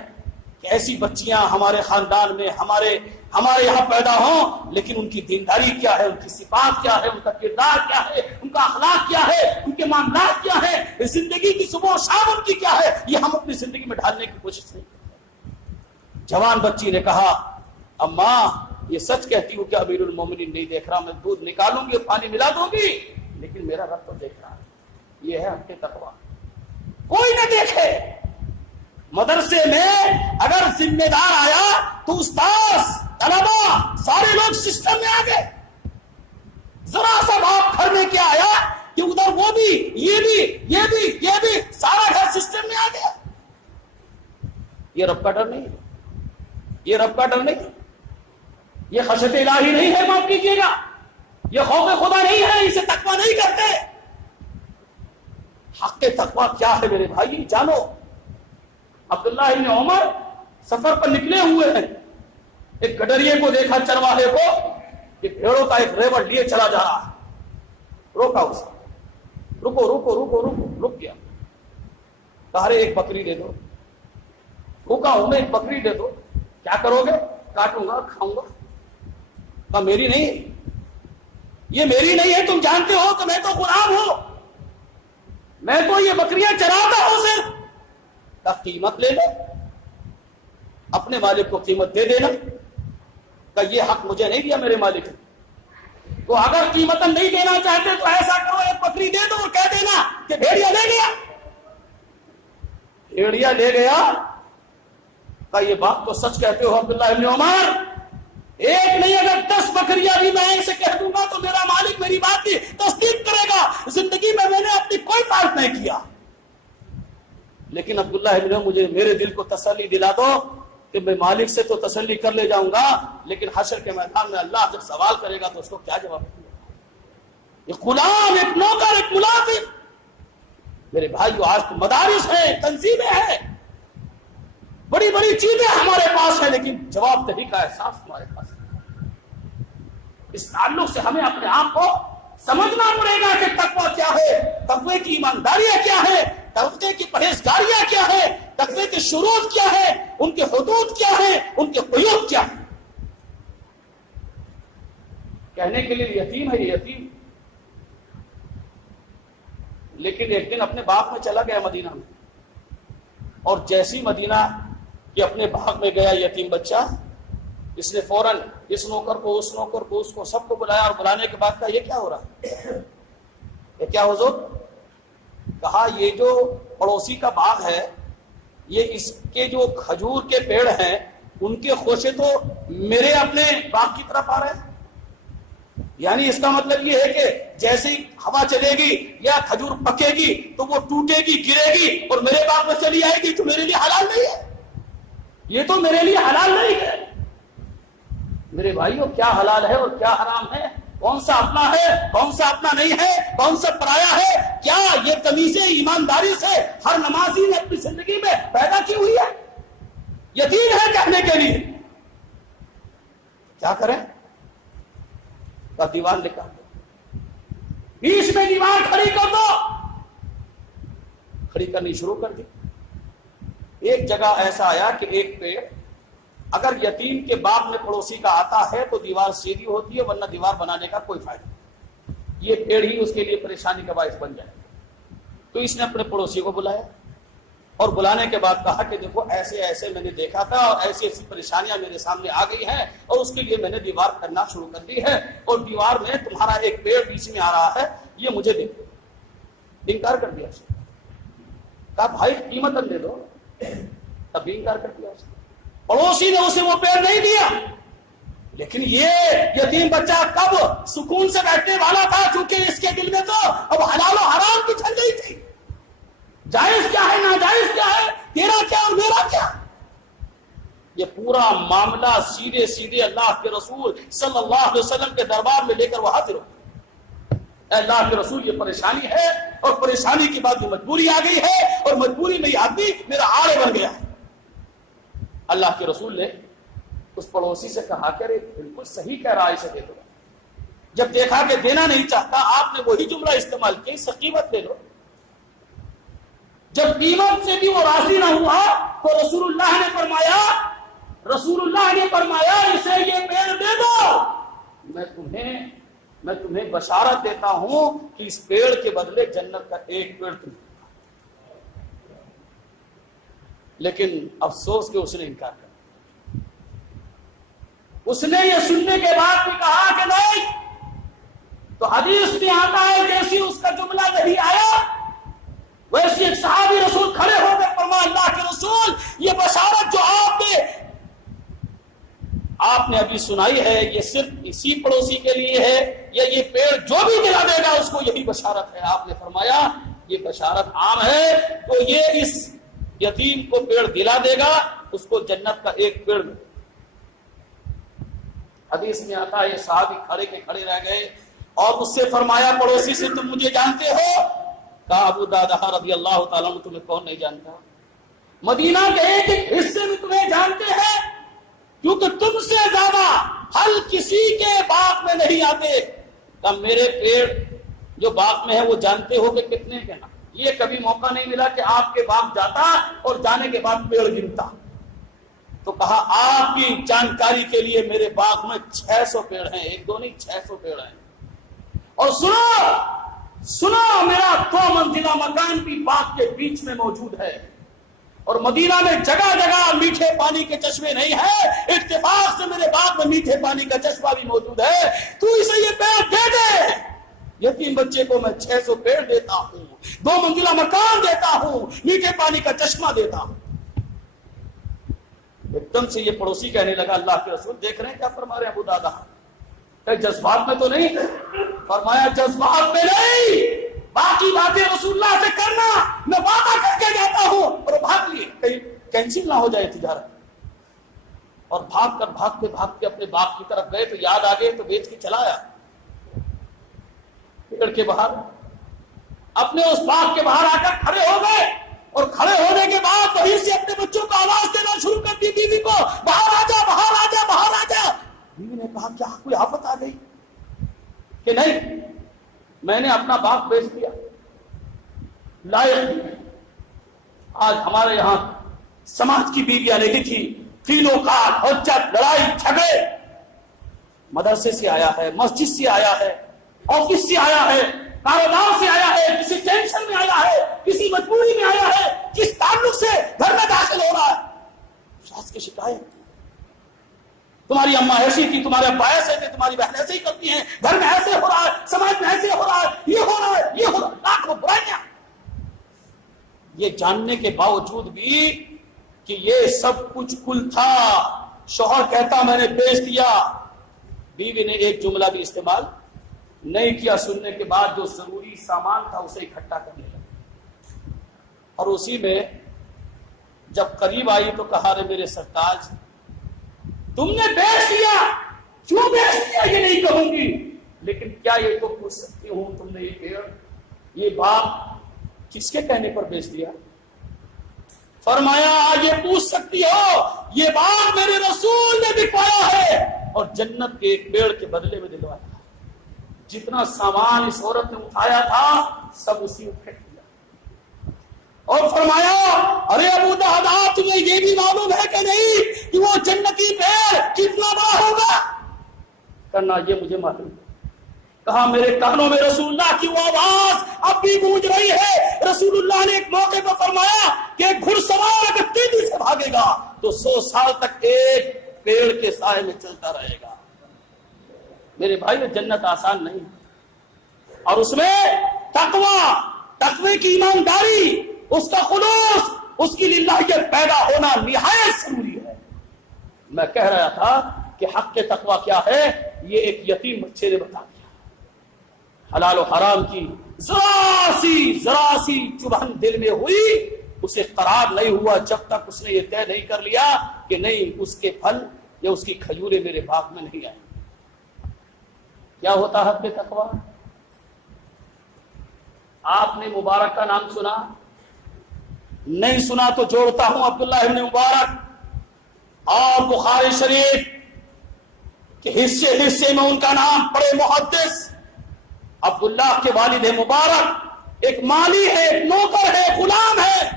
کہ ایسی بچیاں ہمارے خاندان میں ہمارے یہاں پیدا ہوں، لیکن ان کی دینداری کیا ہے، ان کی صفات کیا ہے، ان کا کردار کیا ہے، ان کا اخلاق کیا ہے، ان کے معاملات کیا ہے، زندگی کی صبح و شام ان کی کیا ہے، یہ ہم اپنی زندگی میں ڈھالنے کی کوشش نہیں کرتے۔ جوان بچی نے کہا اماں یہ سچ کہتی ہوں کہ امیر المومنین نہیں دیکھ رہا، میں دودھ نکالوں گی پانی ملا دوں گی، لیکن میرا رب تو دیکھ رہا ہے۔ یہ ہے حق تقویٰ، کوئی نہ دیکھے۔ مدرسے میں اگر ذمہ دار آیا تو استاذ طلبا سارے لوگ سسٹم میں آ گئے، ذرا سا باپ گھر میں کیا آیا کہ ادھر وہ بھی یہ بھی سارا گھر سسٹم میں آ گیا۔ یہ رب کا ڈر نہیں ہے، یہ رب کا ڈر نہیں، یہ خشیت الہی نہیں ہے، معاف کیجیے گا، یہ خوف خدا نہیں ہے، اسے تقویٰ نہیں کرتے۔ حق تقویٰ کیا ہے میرے بھائی جانو۔ عبداللہ ابن عمر سفر پر نکلے ہوئے ہیں، ایک گڈریے کو دیکھا چرواہے کو کہ بھیڑوں کا ایک ریوڑ لیے چلا جا رہا ہے، روکا اسے، رکو رکو رکو رکو، رک گیا، کہا رے ایک بکری دے دو، بھوکا ہوں میں ایک بکری دے دو، کیا کرو گے؟ کاٹوں گا کھاؤں گا۔ کہا میری نہیں، یہ میری نہیں ہے، تم جانتے ہو کہ میں تو غلام ہوں، میں تو یہ بکریاں چراتا ہوں صرف۔ کا قیمت لے لو، اپنے مالک کو قیمت دے دینا۔ کہ یہ حق مجھے نہیں دیا میرے مالک نے، تو اگر قیمت نہیں دینا چاہتے تو ایسا کرو ایک بکری دے دو اور کہہ دینا کہ بھیڑیا لے گیا، بھیڑیا لے گیا۔ کہ یہ بات تو سچ کہتے ہو عبداللہ ابن عمر، ایک نہیں اگر 10 بکریاں بھی میں ایسے کہہ دوں گا تو میرا مالک میری بات کی تصدیق کرے گا، زندگی میں نے اپنی کوئی بات نہیں کیا۔ لیکن عبداللہ ابن عمر مجھے میرے دل کو تسلی دلا دو کہ میں مالک سے تو تسلی کر لے جاؤں گا، لیکن حشر کے میدان میں اللہ جب سوال کرے گا تو اس کو کیا جواب دے گا؟ ایک غلام، ایک نوکر، ایک ملازم۔ میرے بھائیو آج تو مدارس ہیں، تنظیمیں ہیں، بڑی بڑی چیزیں ہمارے پاس ہیں، لیکن جواب دہی کا احساس ہمارے پاس نہیں۔ اس تعلق سے ہمیں اپنے آپ کو سمجھنا پڑے گا کہ تقویٰ کیا ہے، تقوی کی ایمانداریاں کیا ہے، تقوی کی پرہیزگاریاں کیا ہے، تقوی کے شروط کیا ہے، ان کے حدود کیا ہے، ان کے قیود کیا ہے۔ کہنے کے لیے یتیم ہے یہ یتیم، لیکن ایک دن اپنے باغ میں چلا گیا مدینہ میں، اور جیسی مدینہ کہ اپنے باغ میں گیا یتیم بچہ، اس نے فوراً اس نوکر کو اس نوکر کو اس کو سب کو بلایا، اور بلانے کے بعد کہا یہ کیا ہو رہا ہے؟ یہ کیا حضور؟ کہا یہ جو پڑوسی کا باغ ہے، یہ اس کے جو کھجور کے پیڑ ہیں ان کے خوشے تو میرے اپنے باغ کی طرف آ رہے ہیں، یعنی اس کا مطلب یہ ہے کہ جیسے ہی ہوا چلے گی یا کھجور پکے گی تو وہ ٹوٹے گی، گرے گی اور میرے باغ میں چلی آئے گی، تو میرے لیے حلال نہیں ہے، یہ تو میرے لیے حلال نہیں ہے۔ میرے بھائیوں کیا حلال ہے اور کیا حرام ہے، کون سا اپنا ہے کون سا اپنا نہیں ہے، کون سا پرایا ہے، کیا یہ تمیزیں ایمانداری سے ہر نمازی نے اپنی زندگی میں پیدا کی ہوئی ہے؟ یتیم ہے کہنے کے لیے، کیا کریں؟ کا دیوار نکال دو، بیچ میں دیوار کھڑی کر دو، کھڑی کرنی شروع کر دی۔ ایک جگہ ایسا آیا کہ ایک پیڑ اگر یتیم کے باپ میں پڑوسی کا آتا ہے تو دیوار سیدھی ہوتی ہے، ورنہ دیوار بنانے کا کوئی فائدہ نہیں، یہ پیڑ ہی اس کے لیے پریشانی کا باعث بن جائے۔ تو اس نے اپنے پڑوسی کو بلایا اور بلانے کے بعد کہا کہ دیکھو ایسے ایسے میں نے دیکھا تھا اور ایسی ایسی پریشانیاں میرے سامنے آ گئی ہیں اور اس کے لیے میں نے دیوار کرنا شروع کر دی ہے، اور دیوار میں تمہارا ایک پیڑ بیچ میں آ رہا ہے، یہ مجھے دے دو۔ انکار کر دیا اس نے، کہا بھائی قیمت دے دو، تب بھی انکار کر دیا اس نے۔ پڑوسی نے اسے وہ پیڑ نہیں دیا، لیکن یہ یتیم بچہ کب سکون سے بیٹھنے والا تھا، چونکہ اس کے دل میں تو اب حلال و حرام کی چھل گئی تھی، جائز کیا ہے ناجائز کیا ہے، تیرا کیا اور میرا کیا۔ یہ پورا معاملہ سیدھے سیدھے اللہ کے رسول صلی اللہ علیہ وسلم کے دربار میں لے کر وہ حاضر ہو، اے اللہ کے رسول یہ پریشانی ہے، اور پریشانی کے بعد یہ مجبوری آ گئی ہے، اور مجبوری میں یہ آدمی میرا آڑے بن گیا ہے۔ اللہ کے رسول نے اس پڑوسی سے کہا کہ ارے بالکل صحیح کہہ رہا ہے، اسے دے دو۔ جب دیکھا کہ دینا نہیں چاہتا، آپ نے وہی جملہ استعمال کیا، اس سے قیمت لے لو۔ جب قیمت سے بھی وہ راضی نہ ہوا تو رسول اللہ نے فرمایا اسے یہ پیڑ دے دو، میں تمہیں بشارت دیتا ہوں کہ اس پیڑ کے بدلے جنت کا ایک پیڑ تم۔ لیکن افسوس کہ اس نے انکار کر، اس نے یہ سننے کے بعد بھی کہا کہ نہیں، تو حدیث میں آتا ہے جیسی اس کا جملہ نہیں آیا ویسے ایک صحابی رسول کھڑے ہو کر فرمایا اللہ کے رسول یہ بشارت جو آپ نے ابھی سنائی ہے یہ صرف اسی پڑوسی کے لیے ہے، یا یہ پیڑ جو بھی دلا دے گا اس کو یہی بشارت ہے؟ آپ نے فرمایا یہ بشارت عام ہے، تو یہ اس یتیم کو پیڑ دلا دے گا، اس کو جنت کا ایک پیڑ ملے۔ حدیث میں آتا ہے یہ صحابی کھڑے کے کھڑے رہ گئے اور اس سے فرمایا پڑوسی سے تم مجھے جانتے ہو؟ کہا ابو درداء رضی اللہ تعالیٰ عنہ تمہیں کون نہیں جانتا، مدینہ کے ایک ایک حصے میں تمہیں جانتے ہیں، کیونکہ تم سے زیادہ پھل کسی کے باغ میں نہیں آتے۔ کہا میرے پیڑ جو باغ میں ہے وہ جانتے ہو کہ کتنے کے نا؟ یہ کبھی موقع نہیں ملا کہ آپ کے باغ جاتا اور جانے کے بعد پیڑ گنتا۔ تو کہا آپ کی جانکاری کے لیے میرے باغ میں 600 پیڑ ہیں، ایک دو نہیں 600 پیڑ ہیں، اور سنو میرا 2 منزلہ مکان بھی باغ کے بیچ میں موجود ہے، اور مدینہ میں جگہ جگہ میٹھے پانی کے چشمے نہیں ہیں، اتفاق سے میرے باغ میں میٹھے پانی کا چشمہ بھی موجود ہے، تو اسے یہ پیڑ دے دے۔ یتیم بچے کو میں 600 پیڑ دیتا ہوں، 2 منزلہ مکان دیتا ہوں، میٹھے پانی کا چشمہ دیتا ہوں۔ ایک دم سے یہ پڑوسی کہنے لگا اللہ کے رسول دیکھ رہے ہیں کیا فرما رہے ہیں ابو دادا، جذبات میں تو نہیں؟ فرمایا جذبات میں نہیں، باقی باتیں رسول اللہ سے کرنا، میں وعدہ کر کے جاتا ہوں، اور بھاگ لیے کہیں کینسل نہ ہو جائے تجارت، اور بھاگتے اپنے باغ کی طرف گئے تو یاد آ گئے تو بیچ کے چلایا پیڑ کے باہر، اپنے اس باغ کے باہر آ کر کھڑے ہو گئے، اور کھڑے ہونے کے بعد وہیں سے اپنے بچوں کو آواز دینا شروع کر دی بیوی کو، باہر آ جا باہر آ جا باہر آ جا۔ بیوی نے کہا کیا کوئی آفت آ گئی؟ کہ نہیں، میں نے اپنا باغ بیچ دیا، لائق نہیں۔ آج ہمارے یہاں سماج کی بیویاں نہیں تھی، تینوں کا حجت لڑائی جھگڑے، مدرسے سے آیا ہے، مسجد سے آیا ہے، آفس سے آیا ہے، کاروبار سے آیا ہے، کسی ٹینشن میں آیا ہے، کسی مجبوری میں آیا ہے، کس تعلق سے گھر میں داخل ہو رہا ہے، ساس کی شکایت تمہاری اماں ایسی تھی، تمہارے ابا ایسے تھے، تمہاری بہن ایسے ہی کرتی ہیں، گھر میں ایسے ہو رہا ہے، سماج میں ایسے ہو رہا ہے، یہ ہو رہا ہے، یہ ہو رہا ہے، لاکھوں برائیاں۔ یہ جاننے کے باوجود بھی کہ یہ سب کچھ کل تھا، شوہر کہتا میں نے بیچ دیا، بیوی نے ایک جملہ بھی استعمال نہیں کیا، سننے کے بعد جو ضروری سامان تھا اسے اکٹھا کرنے لگا، اور اسی میں جب قریب آئی تو کہا رے میرے سرتاج تم نے بیچ دیا، کیوں بیچ دیا یہ نہیں کہوں گی، لیکن کیا یہ تو پوچھ سکتی ہوں تم نے یہ پیڑ یہ باغ کس کے کہنے پر بیچ دیا؟ فرمایا یہ پوچھ سکتی ہو یہ باغ میرے رسول نے بکوایا ہے اور جنت کے ایک پیڑ کے بدلے میں دلوایا. جتنا سامان اس عورت نے اٹھایا تھا سب اسی میں پھینک دیا اور فرمایا ارے ابو دہدا تمہیں یہ بھی معلوم ہے کہ نہیں کہ وہ جنتی پیڑ کتنا بڑا ہوگا؟ کہنا یہ مجھے معلوم ہے. کہا میرے کانوں میں رسول اللہ کی وہ آواز اب بھی گونج رہی ہے. رسول اللہ نے ایک موقع پر فرمایا کہ ایک گھڑ سوار اگر تیزی سے بھاگے گا تو 100 سال تک ایک پیڑ کے سائے میں چلتا رہے گا. میرے بھائی جنت آسان نہیں اور اس میں تقوی کی ایمانداری اس کا خلوص اس کی للہیت پیدا ہونا نہایت ضروری ہے. میں کہہ رہا تھا کہ حق کے تقوی کیا ہے یہ ایک یتیم بچے نے بتا دیا. حلال و حرام کی ذرا سی چبھن دل میں ہوئی اسے قرار نہیں ہوا جب تک اس نے یہ طے نہیں کر لیا کہ نہیں اس کے پھل یا اس کی کھجورے میرے باغ میں نہیں آئیں. کیا ہوتا حق کے تقوی؟ آپ نے مبارک کا نام سنا؟ نہیں سنا تو جوڑتا ہوں عبداللہ ابن مبارک اور بخاری شریف کہ حصے میں ان کا نام بڑے محدث عبداللہ کے والد مبارک ایک مالی ہے ایک نوکر ہے غلام ہے.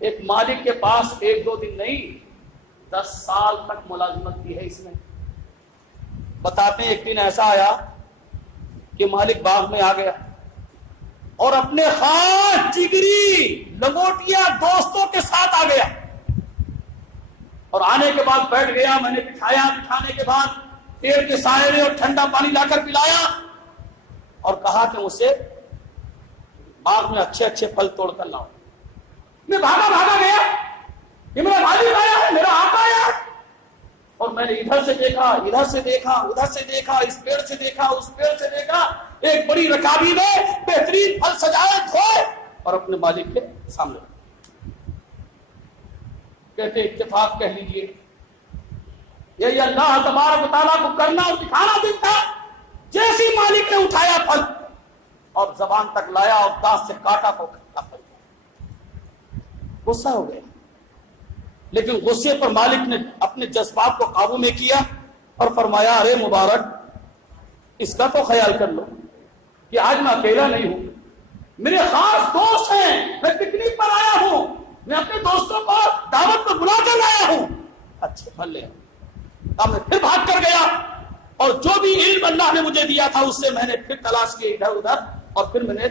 ایک مالک کے پاس 1-2 دن نہیں 10 سال تک ملازمت کی ہے اس نے. بتاتے ہیں ایک دن ایسا آیا کہ مالک باغ میں آ گیا اور اپنے خاص جگری لنگوٹیا دوستوں کے ساتھ آ گیا اور آنے کے بعد بیٹھ گیا. میں نے بٹھانے کے بعد پیڑ کے سائے میں اور ٹھنڈا پانی لا کر پلایا اور کہا کہ اسے باغ میں اچھے پھل توڑ کر لاؤ. میں بھاگا گیا کہ میرا مالک آیا ہے میرا آقا آیا ہے اور میں نے ادھر سے دیکھا ادھر سے دیکھا ادھر سے دیکھا اس پیڑ سے دیکھا اس پیڑ سے دیکھا ایک بڑی رکابی میں بہترین پھل سجائے دھوئے اور اپنے مالک کے سامنے کہتے اتفاق کہہ لیجیے یہ اللہ تبارک و تعالیٰ کو کرنا اور دکھانا دن تھا. جیسی مالک نے اٹھایا پھل اور زبان تک لایا اور دانت سے کاٹا تو کھٹا پھل غصہ ہو گیا. لیکن غصے پر مالک نے اپنے جذبات کو قابو میں کیا اور فرمایا ارے مبارک اس کا تو خیال کر لو کہ آج میں اکیلا نہیں ہوں میرے خاص دوست ہیں. میں پکنک پر آیا ہوں میں اپنے دوستوں کو دعوت پر بلا کر لایا ہوں. اچھا پھل لے میں پھر بھاگ کر گیا اور جو بھی علم اللہ نے مجھے دیا تھا اس سے میں نے پھر تلاش کیے ادھر ادھر اور پھر میں نے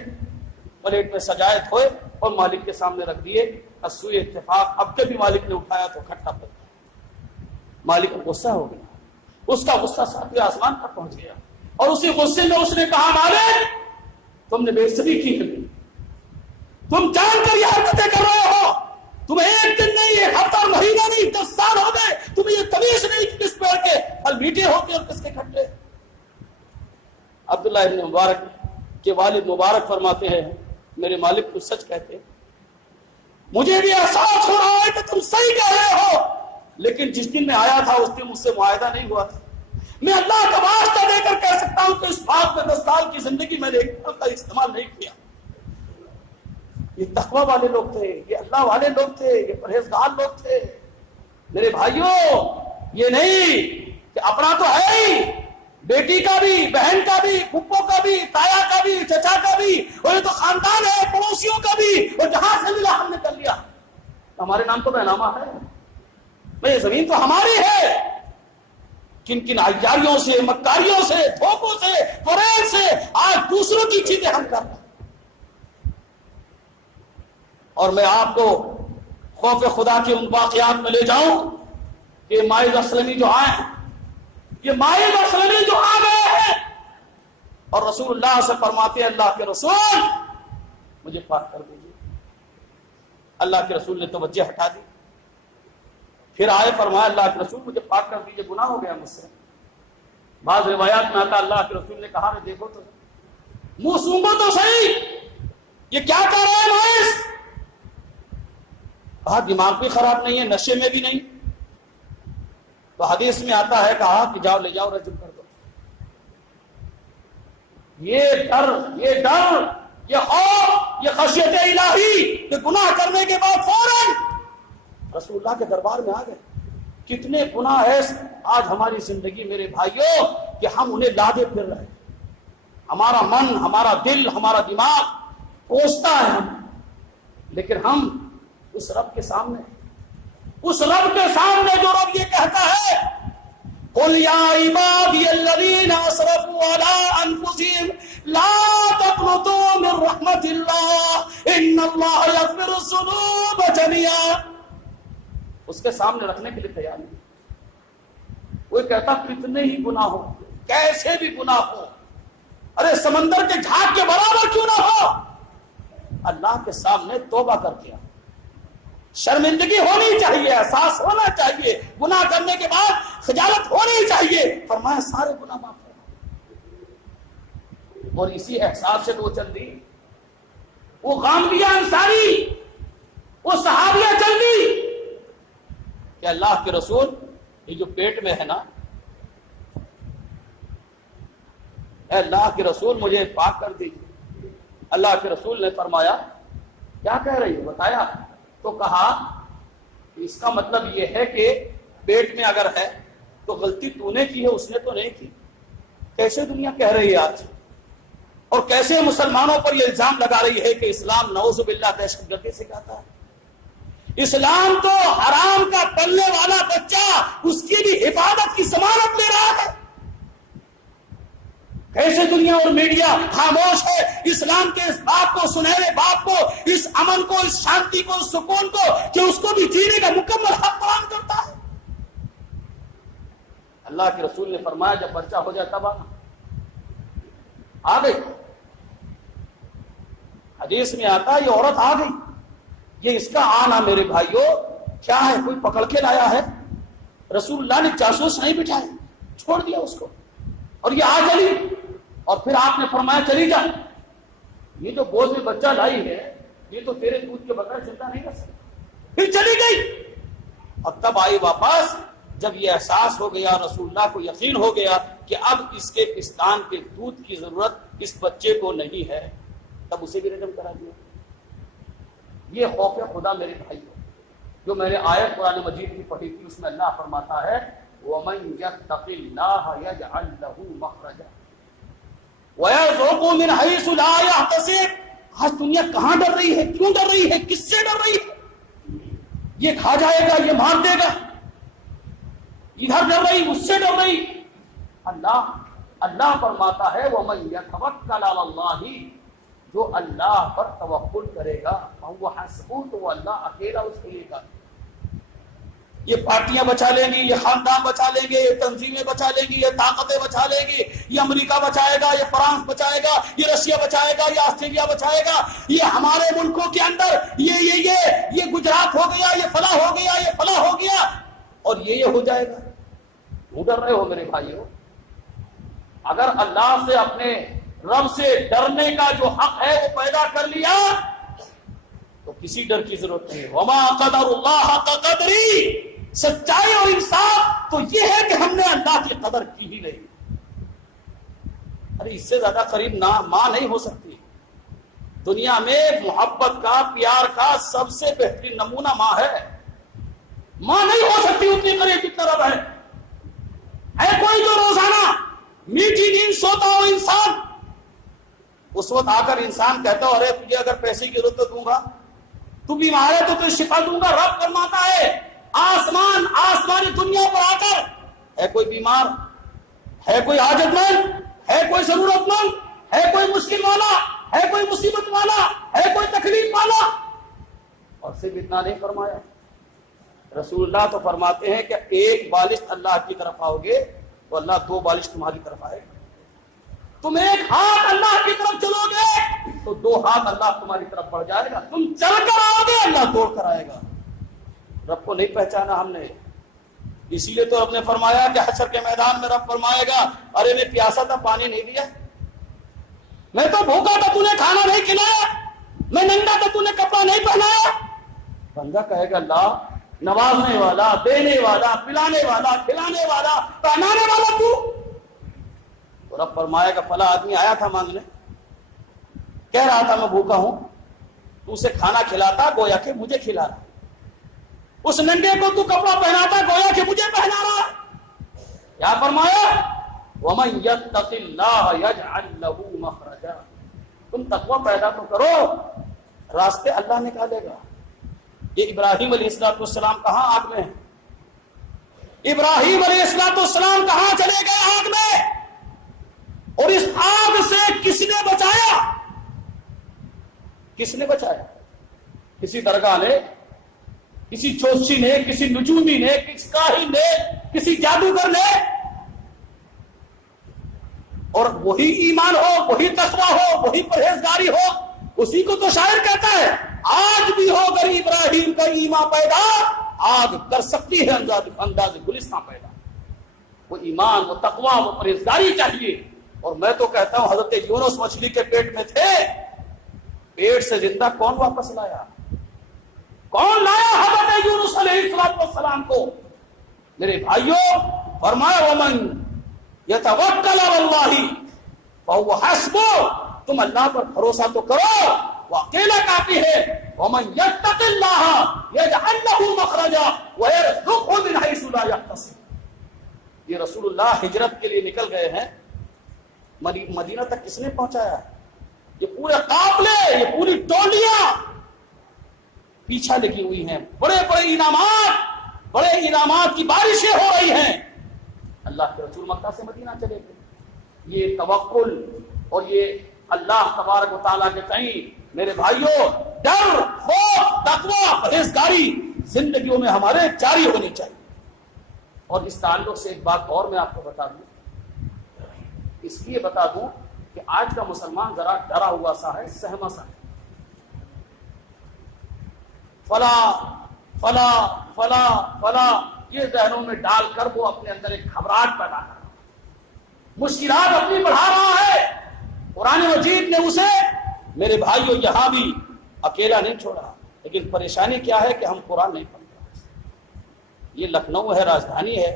پلیٹ میں سجائے دھوئے اور مالک کے سامنے رکھ دیے. سوئے اتفاق اب جب بھی مالک نے اٹھایا تو کھٹا پڑ گیا. مالک کو غصہ ہو گیا. اس کا غصہ 7ویں آسمان پر پہنچ گیا اور اسی غصے میں اس نے کہا مالک تم نے بے عزتی کی ہے تم جان کر یہ حرکتیں کر رہے ہو. تمہیں ایک دن نہیں 1 ہفتہ مہینہ نہیں 10 سال ہو گئے تمہیں یہ تمیز نہیں کہ کس پیڑ کے پھل میٹھے ہوتے اور کس کے کھٹے. عبداللہ ابن مبارک کے والد مبارک فرماتے ہیں میرے مالک کو سچ کہتے مجھے بھی احساس ہو رہا ہے کہ تم صحیح کہہ رہے ہو لیکن جس دن میں آیا تھا اس دن مجھ سے معاہدہ نہیں ہوا تھا. میں اللہ کا واسطہ دے کر کہہ سکتا ہوں کہ اس بات میں 10 سال کی زندگی میں نے ایک پھل کا استعمال نہیں کیا. یہ تقوی والے لوگ تھے یہ اللہ والے لوگ تھے یہ پرہیزگار لوگ تھے. میرے بھائیوں یہ نہیں کہ اپنا تو ہے ہی بیٹی کا بھی بہن کا بھی پھپھو کا بھی تایا کا بھی چچا کا بھی اور یہ تو خاندان ہے پڑوسیوں کا بھی اور جہاں سے ملا ہم نے کر لیا. ہمارے نام تو بہنامہ ہے بھائی زمین تو ہماری ہے. کن کن عیاریوں سے مکاریوں سے دھوکوں سے فریب سے آج دوسروں کی چیزیں ہم کر رہے ہیں. اور میں آپ کو خوف خدا کے ان واقعات میں لے جاؤں کہ مائز اسلمی جو آئے ہیں یہ مائز اسلمی جو آ گئے ہیں اور رسول اللہ سے فرماتے ہیں اللہ کے رسول مجھے پاک کر دیجیے. اللہ کے رسول نے توجہ ہٹا دی. پھر آئے فرمایا اللہ کے رسول مجھے پاک کر دیجیے گناہ ہو گیا مجھ سے. بعض روایات میں آتا اللہ کے رسول نے کہا میں دیکھو تو منہ سونگو تو صحیح یہ کیا کر رہے ہیں مائز. کہا دماغ بھی خراب نہیں ہے نشے میں بھی نہیں. تو حدیث میں آتا ہے کہا کہ جاؤ لے جاؤ رجم کر دو. یہ ڈر یہ خوف، یہ خشیت الہی کہ گناہ کرنے کے بعد فوراً رسول اللہ کے دربار میں آ گئے. کتنے گناہ ہے آج ہماری زندگی میرے بھائیوں کہ ہم انہیں لادے پھر رہے ہیں. ہمارا من، ہمارا دل، ہمارا دماغ کوستا ہے ہم، لیکن ہم اس رب کے سامنے، اس رب کے سامنے جو رب یہ کہتا ہے قل یا عبادی الذین اسرفوا علی انفسہم لا تقنطوا من رحمت اللہ ان اللہ یغفر الذنوب جميعا، اس کے سامنے رکھنے کے لیے تیار نہیں. وہ کہتا کتنے ہی گناہ ہو، کیسے بھی گناہ ہو، ارے سمندر کے جھاگ کے برابر کیوں نہ ہو، اللہ کے سامنے توبہ کر دیا. شرمندگی ہونی چاہیے، احساس ہونا چاہیے، گناہ کرنے کے بعد خجالت ہونی چاہیے. فرمایا سارے گناہ معاف کر. اور اسی احساس سے تو وہ چل دی، وہ غامدیہ انصاری، وہ صحابیہ چل دی کہ اللہ کے رسول یہ جو پیٹ میں ہے نا، اے اللہ کے رسول مجھے پاک کر دیجیے. اللہ کے رسول نے فرمایا کیا کہہ رہی ہے بتایا، تو کہا کہ اس کا مطلب یہ ہے کہ پیٹ میں اگر ہے تو غلطی تو نے کی ہے، اس نے تو نہیں کی. کیسے دنیا کہہ رہی ہے آج، اور کیسے مسلمانوں پر یہ الزام لگا رہی ہے کہ اسلام نعوذ باللہ دہشت گردی سکھاتا ہے. اسلام تو حرام کا پلنے والا بچہ اس کی بھی حفاظت کی ضمانت لے رہا ہے. کیسے دنیا اور میڈیا خاموش ہے اسلام کے اس بات کو، سنہرے بات کو، اس امن کو، اس شانتی کو، اس سکون کو کہ اس کو بھی جینے کا مکمل حق فراہم کرتا ہے. اللہ کے رسول نے فرمایا جب بچہ ہو جائے تب آنا. آ گئی، حدیث میں آتا یہ عورت آ گئی. یہ اس کا آنا میرے بھائیوں کیا ہے، کوئی پکڑ کے لایا ہے؟ رسول اللہ نے جاسوس نہیں بٹھائے، چھوڑ دیا اس کو، اور یہ آ چلی. اور پھر آپ نے فرمایا چلی جا، یہ جو گود میں بچہ لائی ہے یہ تو تیرے دودھ کے بغیر زندہ نہیں رہ سکتا. پھر چلی گئی، اور تب آئی واپس جب یہ احساس ہو گیا، رسول اللہ کو یقین ہو گیا کہ اب اس کے پستان کے دودھ کی ضرورت اس بچے کو نہیں ہے، تب اسے بھی رجم کرا دیا. یہ خوف خدا میرے بھائی جو میں نے آیت قرآن مجید کی پڑھی تھی، اس میں اللہ فرماتا ہے وَمَن يَتَّقِ اللَّهَ يَجْعَل لَّهُ مَخْرَجًا وَيَرْزُقْهُ مِنْ حَيْثُ لَا يَحْتَسِبُ. آج دنیا کہاں ڈر رہی ہے، کیوں ڈر رہی ہے، کس سے ڈر رہی ہے؟ یہ کھا جائے گا، یہ مار دے گا، ادھر ڈر رہی، اس سے ڈر رہی. اللہ فرماتا ہے وَمَن يَتَوَکَّلْ عَلَى اللَّهِ، جو اللہ پر توکل کرے گا وہ حسبہ، تو وہ اللہ اکیلا اس کے لیے گا. یہ پارٹیاں بچا لیں گی، یہ خاندان بچا لیں گے، یہ تنظیمیں بچا لیں گی، یہ طاقتیں بچا لیں گی، یہ امریکہ بچائے گا، یہ فرانس بچائے گا، یہ رشیا بچائے گا، یہ آسٹریلیا بچائے گا، یہ ہمارے ملکوں کے اندر یہ گجرات ہو گیا، یہ فلاں ہو گیا، یہ فلاں ہو گیا، اور یہ ہو جائے گا. کیوں ڈر رہے ہو میرے بھائیو؟ اگر اللہ سے، اپنے رب سے ڈرنے کا جو حق ہے وہ پیدا کر لیا تو کسی ڈر کی ضرورت نہیں. وما قدر اللہ حق قدری، سچائی اور انصاف تو یہ ہے کہ ہم نے اللہ کی قدر کی ہی نہیں. ارے اس سے زیادہ قریب ماں نہیں ہو سکتی. دنیا میں محبت کا، پیار کا سب سے بہترین نمونہ ماں ہے. ماں نہیں ہو سکتی اتنی قریب جتنا رب ہے. کوئی جو روزانہ میٹھی نیند سوتا ہو انسان، اس وقت آ کر انسان کہتا ہو ارے تجھے اگر پیسے کی ضرورت تو دوں گا، تو بیمار ہے تو تجھے شفا دوں گا. رب فرماتا ہے آسمانی دنیا پر آ کر ہے کوئی بیمار، ہے کوئی حاجت مند، ہے کوئی ضرورت مند، ہے کوئی مشکل والا، ہے کوئی مصیبت والا، ہے کوئی تکلیف والا، اور صرف اتنا نہیں فرمایا. رسول اللہ تو فرماتے ہیں کہ ایک بالش اللہ کی طرف آؤ گے تو اللہ دو بالش تمہاری طرف آئے گا. تم ایک ہاتھ اللہ کی طرف چلو گے تو دو ہاتھ اللہ تمہاری طرف بڑھ جائے گا. تم چل کر آؤ گے اللہ دوڑ کر آئے گا. رب کو نہیں پہچانا ہم نے، اسی لیے تو رب نے فرمایا کہ حشر کے میدان میں رب فرمائے گا ارے میں پیاسا تھا پانی نہیں دیا، میں تو بھوکا تھا تو نے کھانا نہیں کھلایا، میں ننگا تھا تو نے کپڑا نہیں پہنایا. بندہ کہے گا اللہ نوازنے والا، دینے والا، پلانے والا، کھلانے والا، پہنانے والا تو. رب فرمائے گا فلاں آدمی آیا تھا مانگنے، کہہ رہا تھا میں بھوکا ہوں، تو اسے کھانا کھلاتا گویا کہ مجھے کھلا رہا، اس ننگے کو تو کپڑا پہناتا گویا کہ مجھے پہنا رہا۔ کیا فرمایا؟ وَمَن يَتَّقِ اللَّهَ يَجْعَلْ لَهُ مَخْرَجًا، تم تقوی پیدا تو کرو، راستے اللہ نکالے گا۔ یہ ابراہیم علیہ السلام کہاں آگ میں ہے؟ ابراہیم علیہ السلام کہاں چلے گئے آگ میں؟ اور اس آگ سے کس نے بچایا؟ کس نے بچایا؟ کسی درگاہ نے، کسی چوسی نے، کسی نجومی نے، کسی کاہن نے، کسی جادوگر نے؟ اور وہی ایمان ہو، وہی تقوی ہو، وہی پرہیزگاری ہو، اسی کو تو شاعر کہتا ہے آج بھی ہو گر ابراہیم کا ایمان پیدا، آگ کر سکتی ہے انداز گلستان پیدا۔ وہ ایمان، وہ تقوی، وہ پرہیزگاری چاہیے۔ اور میں تو کہتا ہوں حضرت یونس مچھلی کے پیٹ میں تھے، پیٹ سے زندہ کون واپس لایا؟ کون لایا حضرت یونس علیہ السلام کو؟ میرے بھائیوں، فرمایا ومن یتوکل علی اللہ فہو حسبہ، تم اللہ پر بھروسہ تو کرو، وہ اکیلا کافی ہے۔ ومن یتق اللہ یجعل لہ مخرجا ویرزقہ من حیث لا یحتسب۔ یہ رسول اللہ ہجرت کے لیے نکل گئے ہیں، مدینہ تک کس نے پہنچایا؟ یہ پورے قافلے، یہ پوری ٹولیاں پیچھا لگی ہوئی ہیں، بڑے بڑے انعامات کی بارشیں ہو رہی ہیں۔ اللہ کے رسول مکہ سے مدینہ چلے گئے۔ یہ توکل اور یہ اللہ تبارک و تعالیٰ کے کہیں میرے بھائیوں ڈر، خوف، تقوی، پرہیزگاری زندگیوں میں ہمارے جاری ہونی چاہیے۔ اور اس تعلق سے ایک بات اور میں آپ کو بتا دوں، اس لیے بتا دوں کہ آج کا مسلمان ذرا ڈرا ہوا سا ہے، سہما سا ہے، فلا فلا فلا فلا یہ ذہنوں میں ڈال کر وہ اپنے اندر ایک گھبراہٹ پیدا کر رہا ہے، مشکلات اپنی بڑھا رہا ہے۔ قرآن مجید نے اسے میرے بھائیوں یہاں بھی اکیلا نہیں چھوڑا، لیکن پریشانی کیا ہے کہ ہم قرآن نہیں پڑھتے۔ یہ لکھنؤ ہے، راجدھانی ہے،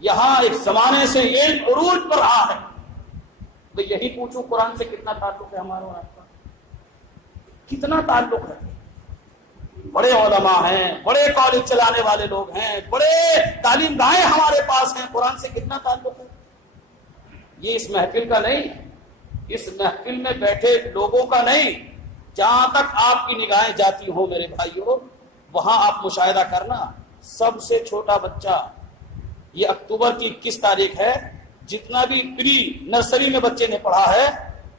یہاں ایک زمانے سے علم عروج پر رہا ہے۔ میں یہی پوچھوں قرآن سے کتنا تعلق ہے ہمارا اور آپ کا؟ کتنا تعلق ہے؟ بڑے علماء ہیں، بڑے کالج چلانے والے لوگ ہیں، بڑے تعلیم گاہیں ہمارے پاس ہیں، قرآن سے کتنا تعلق ہے؟ یہ اس محفل کا نہیں، اس محفل میں بیٹھے لوگوں کا نہیں، جہاں تک آپ کی نگاہیں جاتی ہوں میرے بھائیوں، وہاں آپ مشاہدہ کرنا، سب سے چھوٹا بچہ، یہ اکتوبر کی 21 تاریخ ہے، جتنا بھی پری نرسری میں بچے نے پڑھا ہے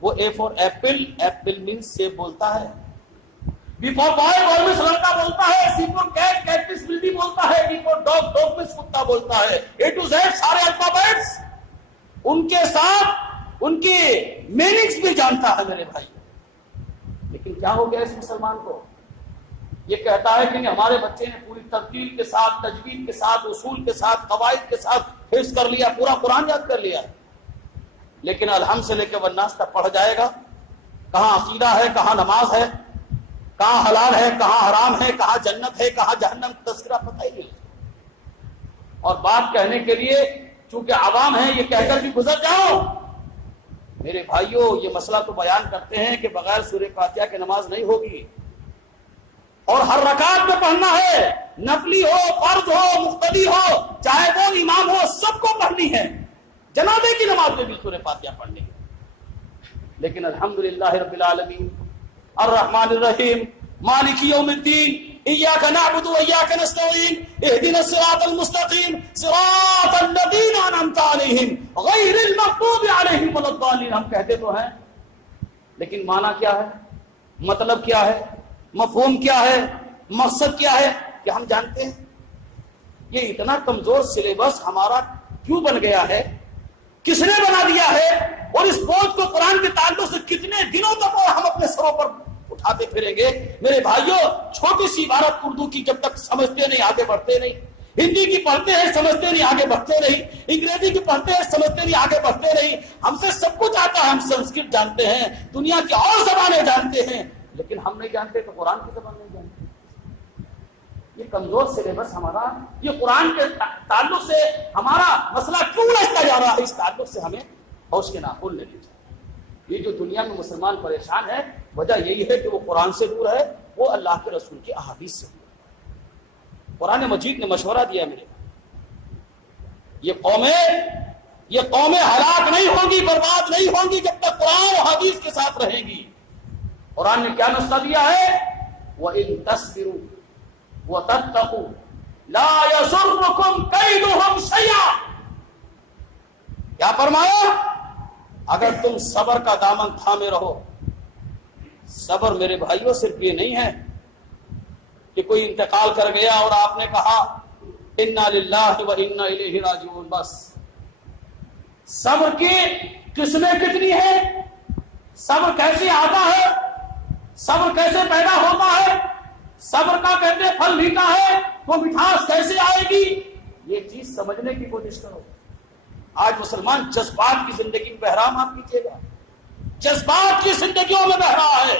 وہ A for apple, apple means سیب بولتا ہے، B for boy, boy means لڑکا بولتا ہے، C for cat, cat means بلی بولتا ہے، D for dog, dog means کتا بولتا ہے، اے ٹو زیڈ سارے الفابیٹس، ان کے ساتھ ان کی میننگز بھی جانتا ہے میرے بھائی۔ لیکن کیا ہو گیا اس مسلمان کو؟ یہ کہتا ہے کہ ہمارے بچے نے پوری ترتیب کے ساتھ، تجوید کے ساتھ، اصول کے ساتھ، قواعد کے ساتھ حفظ کر لیا، پورا قرآن یاد کر لیا، لیکن الحمد سے لے کے والناس تک پڑھ جائے گا، کہاں عقیدہ ہے، کہاں نماز ہے، کہاں حلال ہے، کہاں حرام ہے، کہاں جنت ہے، کہاں جہنم، تذکرہ پتہ ہی نہیں۔ اور بات کہنے کے لیے چونکہ عوام ہیں، یہ کہہ کر بھی گزر جاؤ میرے بھائیوں، یہ مسئلہ تو بیان کرتے ہیں کہ بغیر سورہ فاتحہ کے نماز نہیں ہوگی، اور ہر رکعت میں پڑھنا ہے، نفلی ہو، فرض ہو، مقتدی ہو، چاہے وہ امام ہو، سب کو پڑھنی ہے، جنازے کی نماز میں بھی سورہ فاتحہ پڑھنی ہے۔ لیکن الحمدللہ رب العالمین الرحمن الرحیم مالک یوم الدین ایاک نعبد و ایاک نستعین اہدنا الصراط المستقیم صراط الذین انعمت علیہم غیر المغضوب علیہم ولا الضالین۔ ہم کہتے تو ہیں، لیکن معنی کیا ہے، مطلب کیا ہے، مفہوم کیا ہے، مقصد کیا ہے کہ ہم جانتے ہیں؟ یہ اتنا کمزور سلیبس ہمارا کیوں بن گیا ہے؟ کس نے بنا دیا ہے؟ اور اس بوجھ کو قرآن کے تعلق سے کتنے دنوں تک اور ہم اپنے سروں پر اٹھاتے پھریں گے؟ میرے بھائیوں، چھوٹی سی عبارت اردو کی جب تک سمجھتے نہیں آگے بڑھتے نہیں، ہندی کی پڑھتے ہیں سمجھتے نہیں آگے بڑھتے نہیں، انگریزی کی پڑھتے ہیں سمجھتے نہیں آگے بڑھتے نہیں، ہم سے سب کچھ آتا ہے، ہم سنسکرت جانتے ہیں، دنیا کی اور زبانیں جانتے ہیں، لیکن ہم نہیں جانتے تو قرآن کی زبان نہیں جانتے۔ یہ کمزور سلیبس ہمارا، یہ قرآن کے تعلق سے ہمارا مسئلہ کیوں رہتا جا رہا ہے؟ اس تعلق سے ہمیں ہوش کے ناخن لینے چاہیے۔ یہ جو دنیا میں مسلمان پریشان ہے وجہ یہی ہے کہ وہ قرآن سے دور ہے، وہ اللہ کے رسول کی احادیث سے دور ہے۔ قرآن مجید نے مشورہ دیا میرے یہ قومیں ہلاک نہیں ہوں گی، برباد نہیں ہوں گی جب تک قرآن و حدیث کے ساتھ رہیں گی۔ قرآن نے کیا نسخہ دیا ہے؟ وَإِن تَصْبِرُوا وَتَتَّقُوا لَا يَضُرُّكُمْ كَيْدُهُمْ شَيْئًا۔ کیا فرمایا؟ اگر تم صبر کا دامن تھامے رہو۔ صبر میرے بھائیوں صرف یہ نہیں ہے کہ کوئی انتقال کر گیا اور آپ نے کہا اِنَّا لِلَّهِ وَإِنَّا إِلَيْهِ رَاجِعُونَ، بس۔ صبر کی قسمیں کتنی ہیں؟ صبر کیسے آتا ہے؟ صبر کیسے پیدا ہوتا ہے؟ صبر کا کہتے پھل میٹھا ہے، وہ مٹھاس کیسے آئے گی؟ یہ چیز سمجھنے کی کوشش کرو۔ آج مسلمان جذبات کی زندگی میں بحرام آپ کیجیے گا، جذبات کی زندگیوں میں بہ رہا ہے،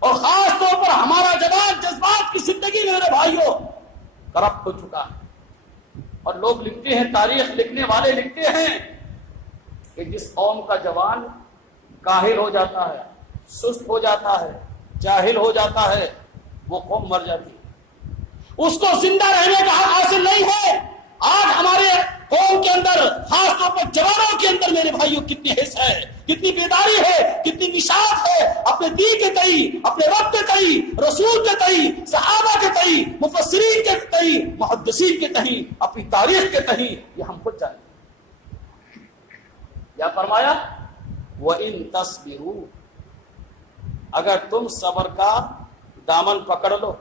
اور خاص طور پر ہمارا جوان جذبات کی زندگی میں میرے بھائیوں کرپٹ ہو چکا ہے۔ اور لوگ لکھتے ہیں، تاریخ لکھنے والے لکھتے ہیں کہ جس قوم کا جوان کاہل ہو جاتا ہے، سست ہو جاتا ہے، جاہل ہو جاتا ہے، وہ قوم مر جاتی ہے، اس کو زندہ رہنے کا حق حاصل نہیں ہے۔ آج ہمارے قوم کے اندر خاص طور پر جوانوں کے اندر میرے بھائیوں کتنی حس ہے، کتنی بیداری ہے، کتنی نشاط ہے اپنے دین کے تئیں، اپنے رب کے تئیں، رسول کے تئیں، صحابہ کے تئیں، مفسرین کے تئیں، محدثین کے تئیں، اپنی تاریخ کے تئیں۔ یہ ہم خود جانتے ہیں۔ کیا فرمایا؟ وَإِن تَصْبِرُوا، اگر تم صبر کا دامن پکڑ لو۔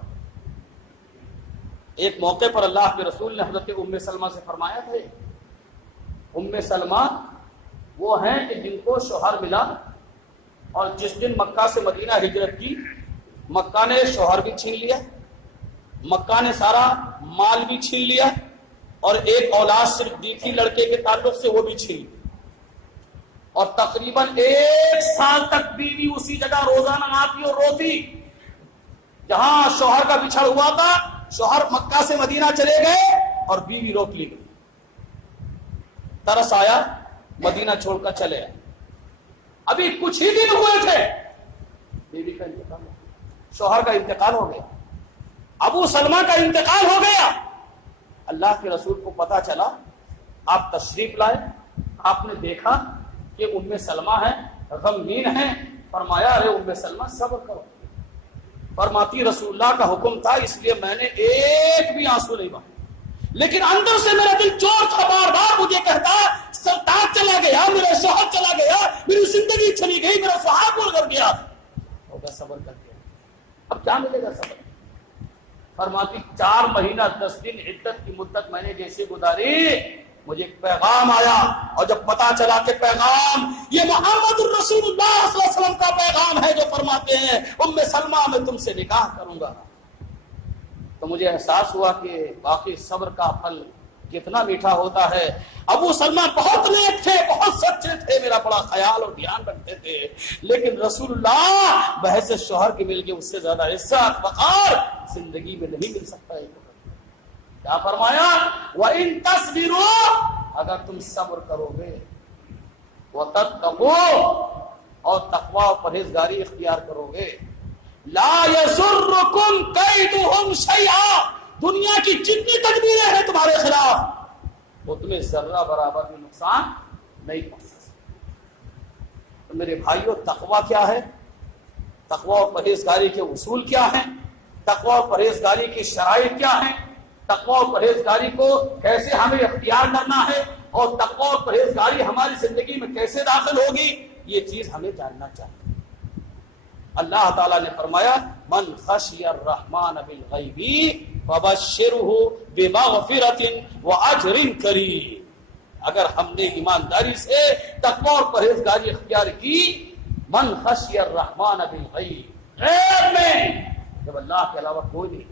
ایک موقع پر اللہ کے رسول نے حضرت ام سلمہ سے فرمایا تھا، ام سلمہ وہ ہیں کہ جن کو شوہر ملا، اور جس دن مکہ سے مدینہ ہجرت کی، مکہ نے شوہر بھی چھین لیا، مکہ نے سارا مال بھی چھین لیا، اور ایک اولاد صرف دی تھی لڑکے کے تعلق سے، وہ بھی چھین لی، اور تقریباً 1 سال تک بیوی اسی جگہ روزانہ آتی اور روتی جہاں شوہر کا بچھڑ ہوا تھا۔ شوہر مکہ سے مدینہ چلے گئے اور بیوی روک لی گئی، ترس آیا، مدینہ چھوڑ کر چلے آئے۔ ابھی کچھ ہی دن ہوئے تھے، بیوی کا انتقال ہو گیا، شوہر کا انتقال ہو گیا، ابو سلمہ کا انتقال ہو گیا۔ اللہ کے رسول کو پتا چلا، آپ تشریف لائے، آپ نے دیکھا کہ ام سلمہ ہے، غمگین ہے۔ فرمایا ارے ام سلمہ صبر کرو۔ فرماتی رسول اللہ کا حکم تھا، اس لیے میں نے ایک بھی آنسو نہیں بہایا، لیکن اندر سے میرا دل چور تھا، بار بار مجھے کہتا سلطان چلا گیا، میرا شوہر چلا گیا، میری زندگی چلی گئی، میرا سہاگ گزر گیا۔ صبر کر کے اب کیا ملے گا صبر؟ فرماتی 4 مہینہ 10 دن عدت کی مدت میں نے جیسے گزاری، مجھے ایک پیغام آیا، اور جب پتا چلا کہ پیغام یہ محمد الرسول اللہ صلی اللہ علیہ وسلم کا پیغام ہے جو فرماتے ہیں ام سلمہ میں تم سے نکاح کروں گا، تو مجھے احساس ہوا کہ باقی صبر کا پھل کتنا میٹھا ہوتا ہے۔ ابو سلمہ بہت نیک تھے، بہت سچے تھے، میرا بڑا خیال اور دھیان رکھتے تھے، لیکن رسول اللہ بحث شوہر کے مل کے اس سے زیادہ عزت وقار زندگی میں نہیں مل سکتا ہے۔ کیا فرمایا؟ وَإِن تَصْبِرُوا، اگر تم صبر کرو گے، وَتَتَّقُوا، اور تقوی و پرہیزگاری اختیار کرو گے، لَا يَضُرُّكُمْ كَيْدُهُمْ شَيْئًا، دنیا کی جتنی تدبیریں ہیں تمہارے خلاف وہ تمہیں ذرہ برابر بھی نقصان نہیں پہنچا سکتے۔ تو میرے بھائیوں، تقوی کیا ہے؟ تقوی و پرہیزگاری کے اصول کیا ہیں؟ تقوی و پرہیزگاری کی شرائط کیا ہیں؟ تقوی و پرہیزگاری کو کیسے ہمیں اختیار کرنا ہے، اور تقوی و پرہیزگاری ہماری زندگی میں کیسے داخل ہوگی، یہ چیز ہمیں جاننا چاہیے۔ اللہ تعالیٰ نے فرمایا من خشی الرحمن بالغیب فبشرہ بمغفرۃ واجر کریم، اگر ہم نے ایمانداری سے تقوی اور پرہیزگاری اختیار کی، من خشی الرحمن بالغیب، غیب میں جب اللہ کے علاوہ کوئی نہیں،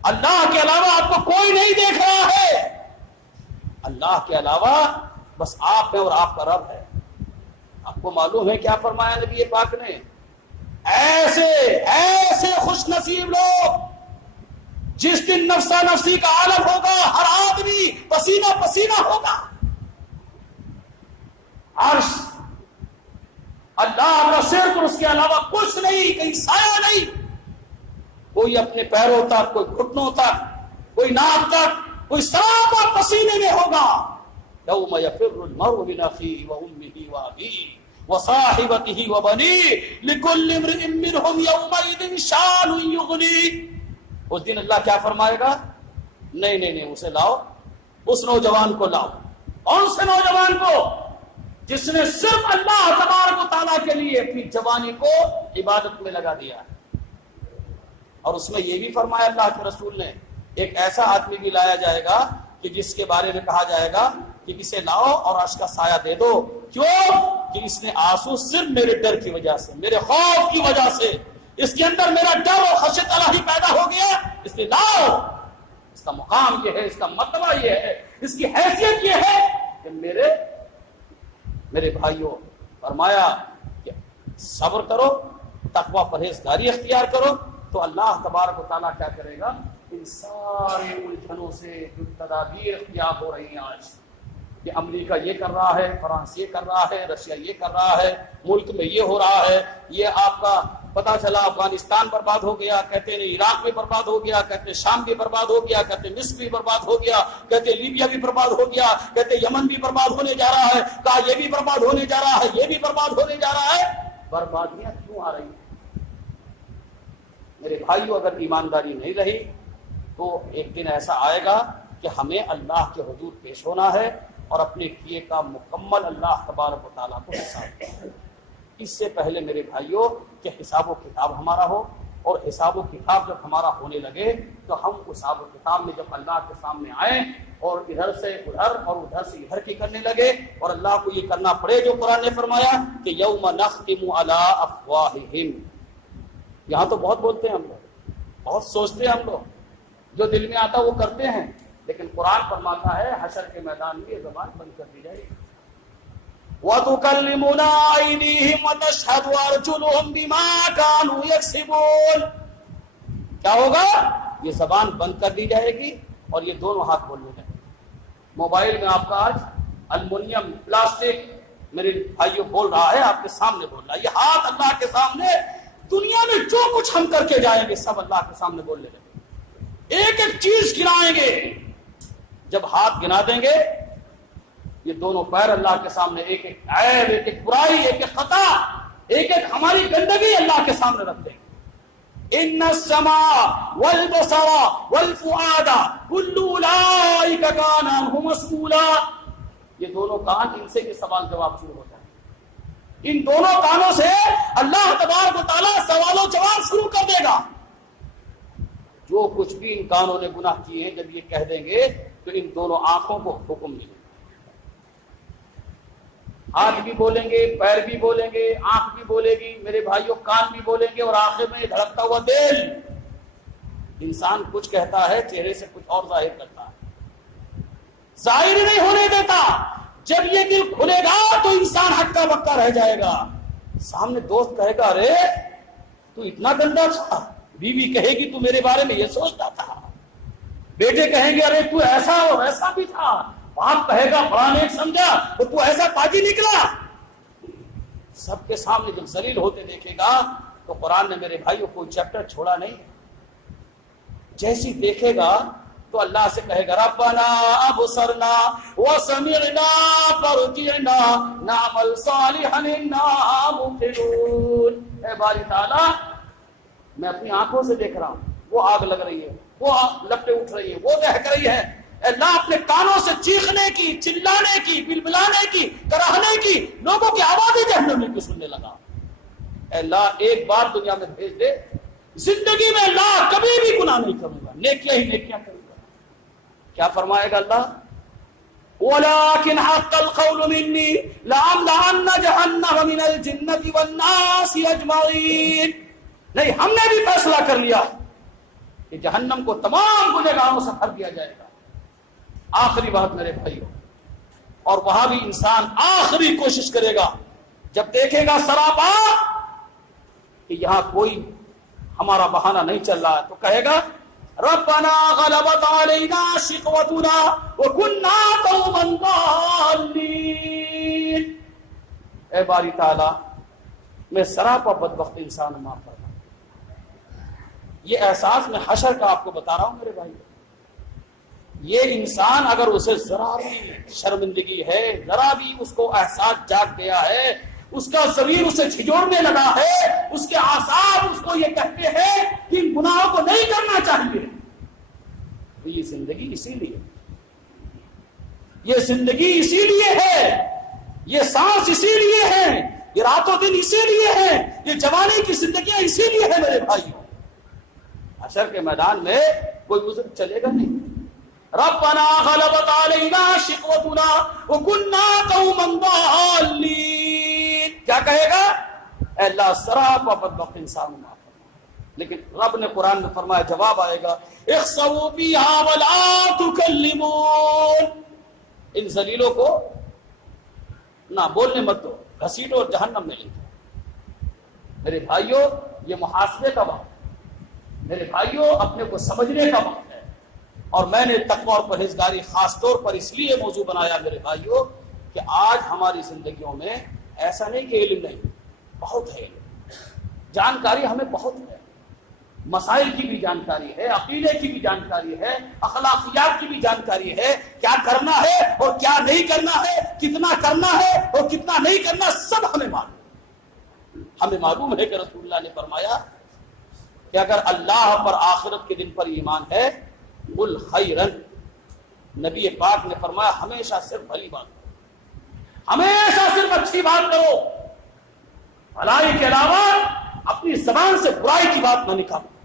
اللہ کے علاوہ آپ کو کوئی نہیں دیکھ رہا ہے، اللہ کے علاوہ بس آپ ہیں اور آپ کا رب ہے۔ آپ کو معلوم ہے کیا فرمایا نبی پاک نے؟ ایسے خوش نصیب لوگ جس دن نفسا نفسی کا عالم ہوگا، ہر آدمی پسینہ پسینہ ہوگا، اللہ کا صرف اور اس کے علاوہ کچھ نہیں، کہیں سایہ نہیں، کوئی اپنے پیروں تک، کوئی گھٹنوں تک، کوئی ناک تک، کوئی سراپا پسینے میں ہوگا. یوم یفر المرء من اخیہ وامہ وابیہ وصاحبتہ وبنیہ لکل امرئ منہم یومئذ شان یغنیہ. اس دن اللہ کیا فرمائے گا؟ نہیں اسے لاؤ، اس نوجوان کو لاؤ. کون سے نوجوان کو؟ جس نے صرف اللہ تبارک و تعالیٰ کے لیے اپنی جوانی کو عبادت میں لگا دیا. اور اس میں یہ بھی فرمایا اللہ کے رسول نے، ایک ایسا آدمی بھی لایا جائے گا کہ جس کے بارے میں کہا جائے گا کہ اسے لاؤ اور عرش کا سایہ دے دو. کیوں؟ کہ اس نے آنسو صرف میرے ڈر کی وجہ سے، میرے خوف کی وجہ سے، اس کے اندر میرا ڈر اور خشیت الہی پیدا ہو گیا، اس لیے لاؤ. اس کا مقام یہ ہے، اس کا مرتبہ یہ ہے، اس کی حیثیت یہ ہے کہ میرے بھائیوں، فرمایا کہ صبر کرو، تقوی پرہیزگاری اختیار کرو، تو اللہ تبارک و تعالیٰ کیا کرے گا؟ ان سارے الجھنوں سے جو تدابیر اختیار ہو رہی ہیں آج، کہ امریکہ یہ کر رہا ہے، فرانس یہ کر رہا ہے، رشیا یہ کر رہا ہے، ملک میں یہ ہو رہا ہے، یہ آپ کا پتا چلا افغانستان برباد ہو گیا، کہتے ہیں عراق بھی برباد ہو گیا، کہتے ہیں شام بھی برباد ہو گیا، کہتے ہیں مصر بھی برباد ہو گیا، کہتے ہیں لیبیا بھی برباد ہو گیا، کہتے ہیں یمن بھی برباد ہونے جا رہا ہے، کہا یہ بھی برباد ہونے جا رہا ہے، یہ بھی برباد ہونے جا رہا ہے. بربادیاں کیوں آ رہی ہیں؟ میرے بھائیو، اگر ایمانداری نہیں رہی تو ایک دن ایسا آئے گا کہ ہمیں اللہ کے حضور پیش ہونا ہے اور اپنے کیے کا مکمل اللہ تبارک و تعالیٰ کو حساب دینا ہے. اس سے پہلے میرے بھائیوں کہ حساب و کتاب ہمارا ہو، اور حساب و کتاب جب ہمارا ہونے لگے تو ہم حساب و کتاب میں جب اللہ کے سامنے آئیں اور ادھر سے ادھر اور ادھر سے ادھر کی کرنے لگے، اور اللہ کو یہ کرنا پڑے جو قرآن نے فرمایا کہ یوم نختم علی افواہہم. یہاں تو بہت بولتے ہیں ہم لوگ، بہت سوچتے ہیں ہم لوگ، جو دل میں آتا وہ کرتے ہیں، لیکن قرآن فرماتا ہے حشر کے میدان میں یہ زبان بند کر دی جائے گی. وَتُكَلِّمُنَا أَيْدِيهِمْ وَتَشْهَدُ أَرْجُلُهُمْ بِمَا كَانُوا يَكْسِبُونَ. کیا ہوگا؟ یہ زبان بند کر دی جائے گی اور یہ دونوں ہاتھ بولنے لگیں گے. موبائل میں آپ کا آج المونیم پلاسٹک میرے بھائیوں بول رہا ہے، آپ کے سامنے بول رہا ہے. یہ ہاتھ اللہ کے سامنے دنیا میں جو کچھ ہم کر کے جائیں گے سب اللہ کے سامنے بولنے لگیں گے. ایک ایک چیز گنائیں گے. جب ہاتھ گنا دیں گے، یہ دونوں پیر اللہ کے سامنے ایک ایک عیب، ایک ایک برائی، ایک ایک خطا، ایک ایک ہماری گندگی اللہ کے سامنے رکھ دیں گے. ان السماء والبصر والفؤاد كل اولئک کان عنہ مسئولا. یہ دونوں کان، ان سے یہ سوال جواب شروع ہوتا ہے. ان دونوں کانوں سے اللہ تبارک و تعالیٰ سوال و جواب شروع کر دے گا. جو کچھ بھی ان کانوں نے گناہ کیے ہیں جب یہ کہہ دیں گے تو ان دونوں آنکھوں کو حکم ملے گا. ہاتھ بھی بولیں گے، پیر بھی بولیں گے، آنکھ بھی بولے گی، میرے بھائیوں کان بھی بولیں گے، اور آخر میں دھڑکتا ہوا دل. انسان کچھ کہتا ہے، چہرے سے کچھ اور ظاہر کرتا ہے، ظاہر نہیں ہونے دیتا. جب یہ دل کھلے گا تو انسان ہکا بکا رہ جائے گا. سامنے دوست کہے گا ارے تو اتنا گندا تھا، بیوی کہے گی تو میرے بارے میں یہ سوچتا تھا، بیٹے کہیں گے ارے تو ایسا اور ایسا بھی تھا، باپ کہے گا بڑا نیک سمجھا تو ایسا پاجی نکلا. سب کے سامنے جب ذلیل ہوتے دیکھے گا تو قرآن نے میرے بھائیوں کوئی چیپٹر چھوڑا نہیں. جیسی دیکھے گا تو اللہ سے کہے گا ربنا ابصرنا وسمعنا فارجعنا نعمل صالحا انا موقنون. اے باری تعالیٰ، میں اپنی آنکھوں سے دیکھ رہا ہوں، وہ آگ لگ رہی ہے، وہ لپٹیں اٹھ رہی ہے، وہ دہک رہی ہے. اللہ اپنے کانوں سے چیخنے کی، چلانے کی، بلبلانے کی، کراہنے کی، لوگوں کی آوازیں جہنم کی سننے لگا. اے اللہ ایک بار دنیا میں بھیج دے، زندگی میں اللہ کبھی بھی گناہ نہیں کروں گا، نیکیاں ہی نیکیاں کروں گا. کیا فرمائے گا اللہ؟ وَلَكِنْ حَقَّ الْقَوْلُ مِنِّي لَأَمْلَأَنَّ جَهَنَّمَ مِنَ الْجِنَّةِ وَالنَّاسِ أَجْمَعِينَ. نہیں، ہم نے بھی فیصلہ کر لیا کہ جہنم کو تمام گنہگاروں سے بھر دیا جائے گا. آخری بات میرے بھائیوں، اور وہاں بھی انسان آخری کوشش کرے گا جب دیکھے گا سراپا کہ یہاں کوئی ہمارا بہانہ نہیں چل رہا ہے، تو کہے گا ربنا غلبت علینا شقوتنا وکنا قوما ضالین. اے باری تعالیٰ، میں سراپا بدبخت انسان ہوں، معاف کرنا۔ یہ احساس میں حشر کا آپ کو بتا رہا ہوں میرے بھائی۔ یہ انسان اگر اسے ذرا بھی شرمندگی ہے، ذرا بھی اس کو احساس جاگ گیا ہے، اس کا ضمیر اسے جھنجھوڑنے لگا ہے، اس کے اعصاب اس کو یہ کہتے ہیں کہ ان گناہوں کو نہیں کرنا چاہیے، تو یہ زندگی اسی لیے، یہ زندگی اسی لیے ہے، یہ سانس اسی لیے ہے، یہ رات و دن اسی لیے ہے، یہ جوانی کی زندگیاں اسی لیے ہے میرے بھائیوں۔ حشر کے میدان میں کوئی عذر چلے گا نہیں۔ ربنا غلبت علینا شقوتنا وکنا قوما ضالین، کیا کہے گا؟ اے اللہ سراپا بدبخت انسان معاف فرما۔ لیکن رب نے قرآن میں فرمایا، جواب آئے گا، اخسؤوا فیہا ولا تکلمون، ان ذلیلوں کو نہ بولنے مت دو، گھسیٹو اور جہنم میں لے جاؤ۔ میرے بھائیوں، یہ محاسبے کا وقت ہے، میرے بھائیوں اپنے کو سمجھنے کا وقت ہے، اور میں نے تقوی اور پرہیزگاری خاص طور پر اس لیے موضوع بنایا میرے بھائیوں کہ آج ہماری زندگیوں میں ایسا نہیں کہ علم نہیں، بہت ہے علم، جانکاری ہمیں بہت ہے، مسائل کی بھی جانکاری ہے، عقیدے کی بھی جانکاری ہے، اخلاقیات کی بھی جانکاری ہے، کیا کرنا ہے اور کیا نہیں کرنا ہے، کتنا کرنا ہے اور کتنا نہیں کرنا، سب ہمیں معلوم۔ ہمیں معلوم ہے کہ رسول اللہ نے فرمایا کہ اگر اللہ پر آخرت کے دن پر ایمان ہے، قل خیرن، نبی پاک نے فرمایا ہمیشہ صرف بھلی بات کرو، ہمیشہ صرف اچھی بات کرو، بھلائی کے علاوہ اپنی زبان سے برائی کی بات نہ نکالو۔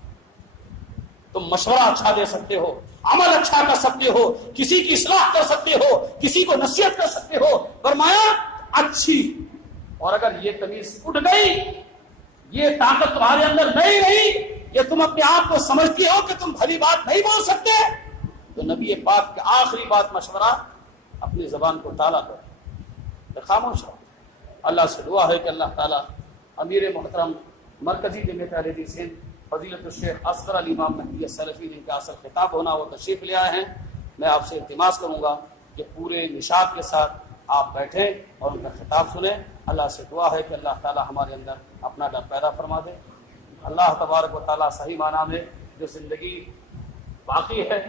تم مشورہ اچھا دے سکتے ہو، عمل اچھا کر سکتے ہو، کسی کی اصلاح کر سکتے ہو، کسی کو نصیحت کر سکتے ہو، فرمایا اچھی، اور اگر یہ تمیز اٹھ گئی، یہ طاقت تمہارے اندر نہیں رہی، یہ تم اپنے آپ کو سمجھتی ہو کہ تم بھلی بات نہیں بول سکتے، تو نبی پاک کی آخری بات مشورہ، اپنی زبان کو تالا کرو، خاموش رہو۔ اللہ سے دعا ہے کہ اللہ تعالیٰ امیر محترم مرکزی جمعیت اہل حدیث ہند فضیلت الشیخ اصغر علی امام مہدی السلفی جن کا اصل خطاب ہونا وہ تشریف لے آئے ہیں، میں آپ سے التماس کروں گا کہ پورے نشاط کے ساتھ آپ بیٹھیں اور ان کا خطاب سنیں۔ اللہ سے دعا ہے کہ اللہ تعالیٰ ہمارے اندر اپنا ڈر پیدا فرما دے۔ اللہ تبارک و تعالیٰ صحیح معنی میں جو زندگی باقی ہے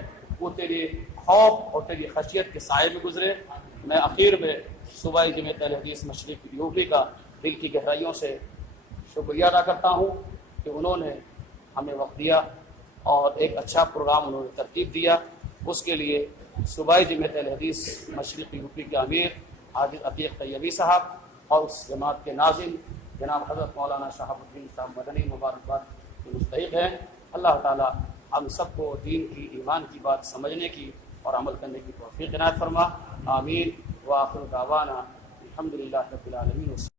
وہ تیری خوف اور تیری خشیت کے سائے میں گزرے۔ میں اخیر میں صوبائی جمعیت اہل حدیث مشرق یوپی کا دل کی گہرائیوں سے شکریہ ادا کرتا ہوں کہ انہوں نے ہمیں وقت دیا اور ایک اچھا پروگرام انہوں نے ترتیب دیا۔ اس کے لیے صوبائی جمعیت اہل حدیث مشرق یوپی کے امیر حاجی عتیق طیبی صاحب اور اس جماعت کے ناظم جناب حضرت مولانا شہاب الدین صاحب مدنی مبارکباد کے مستحق ہیں۔ اللہ تعالیٰ ہم سب کو دین کی، ایمان کی بات سمجھنے کی اور عمل کرنے کی توفیق عنایت فرما۔ آمین۔ وآخر دعوانا الحمدللہ رب العالمین۔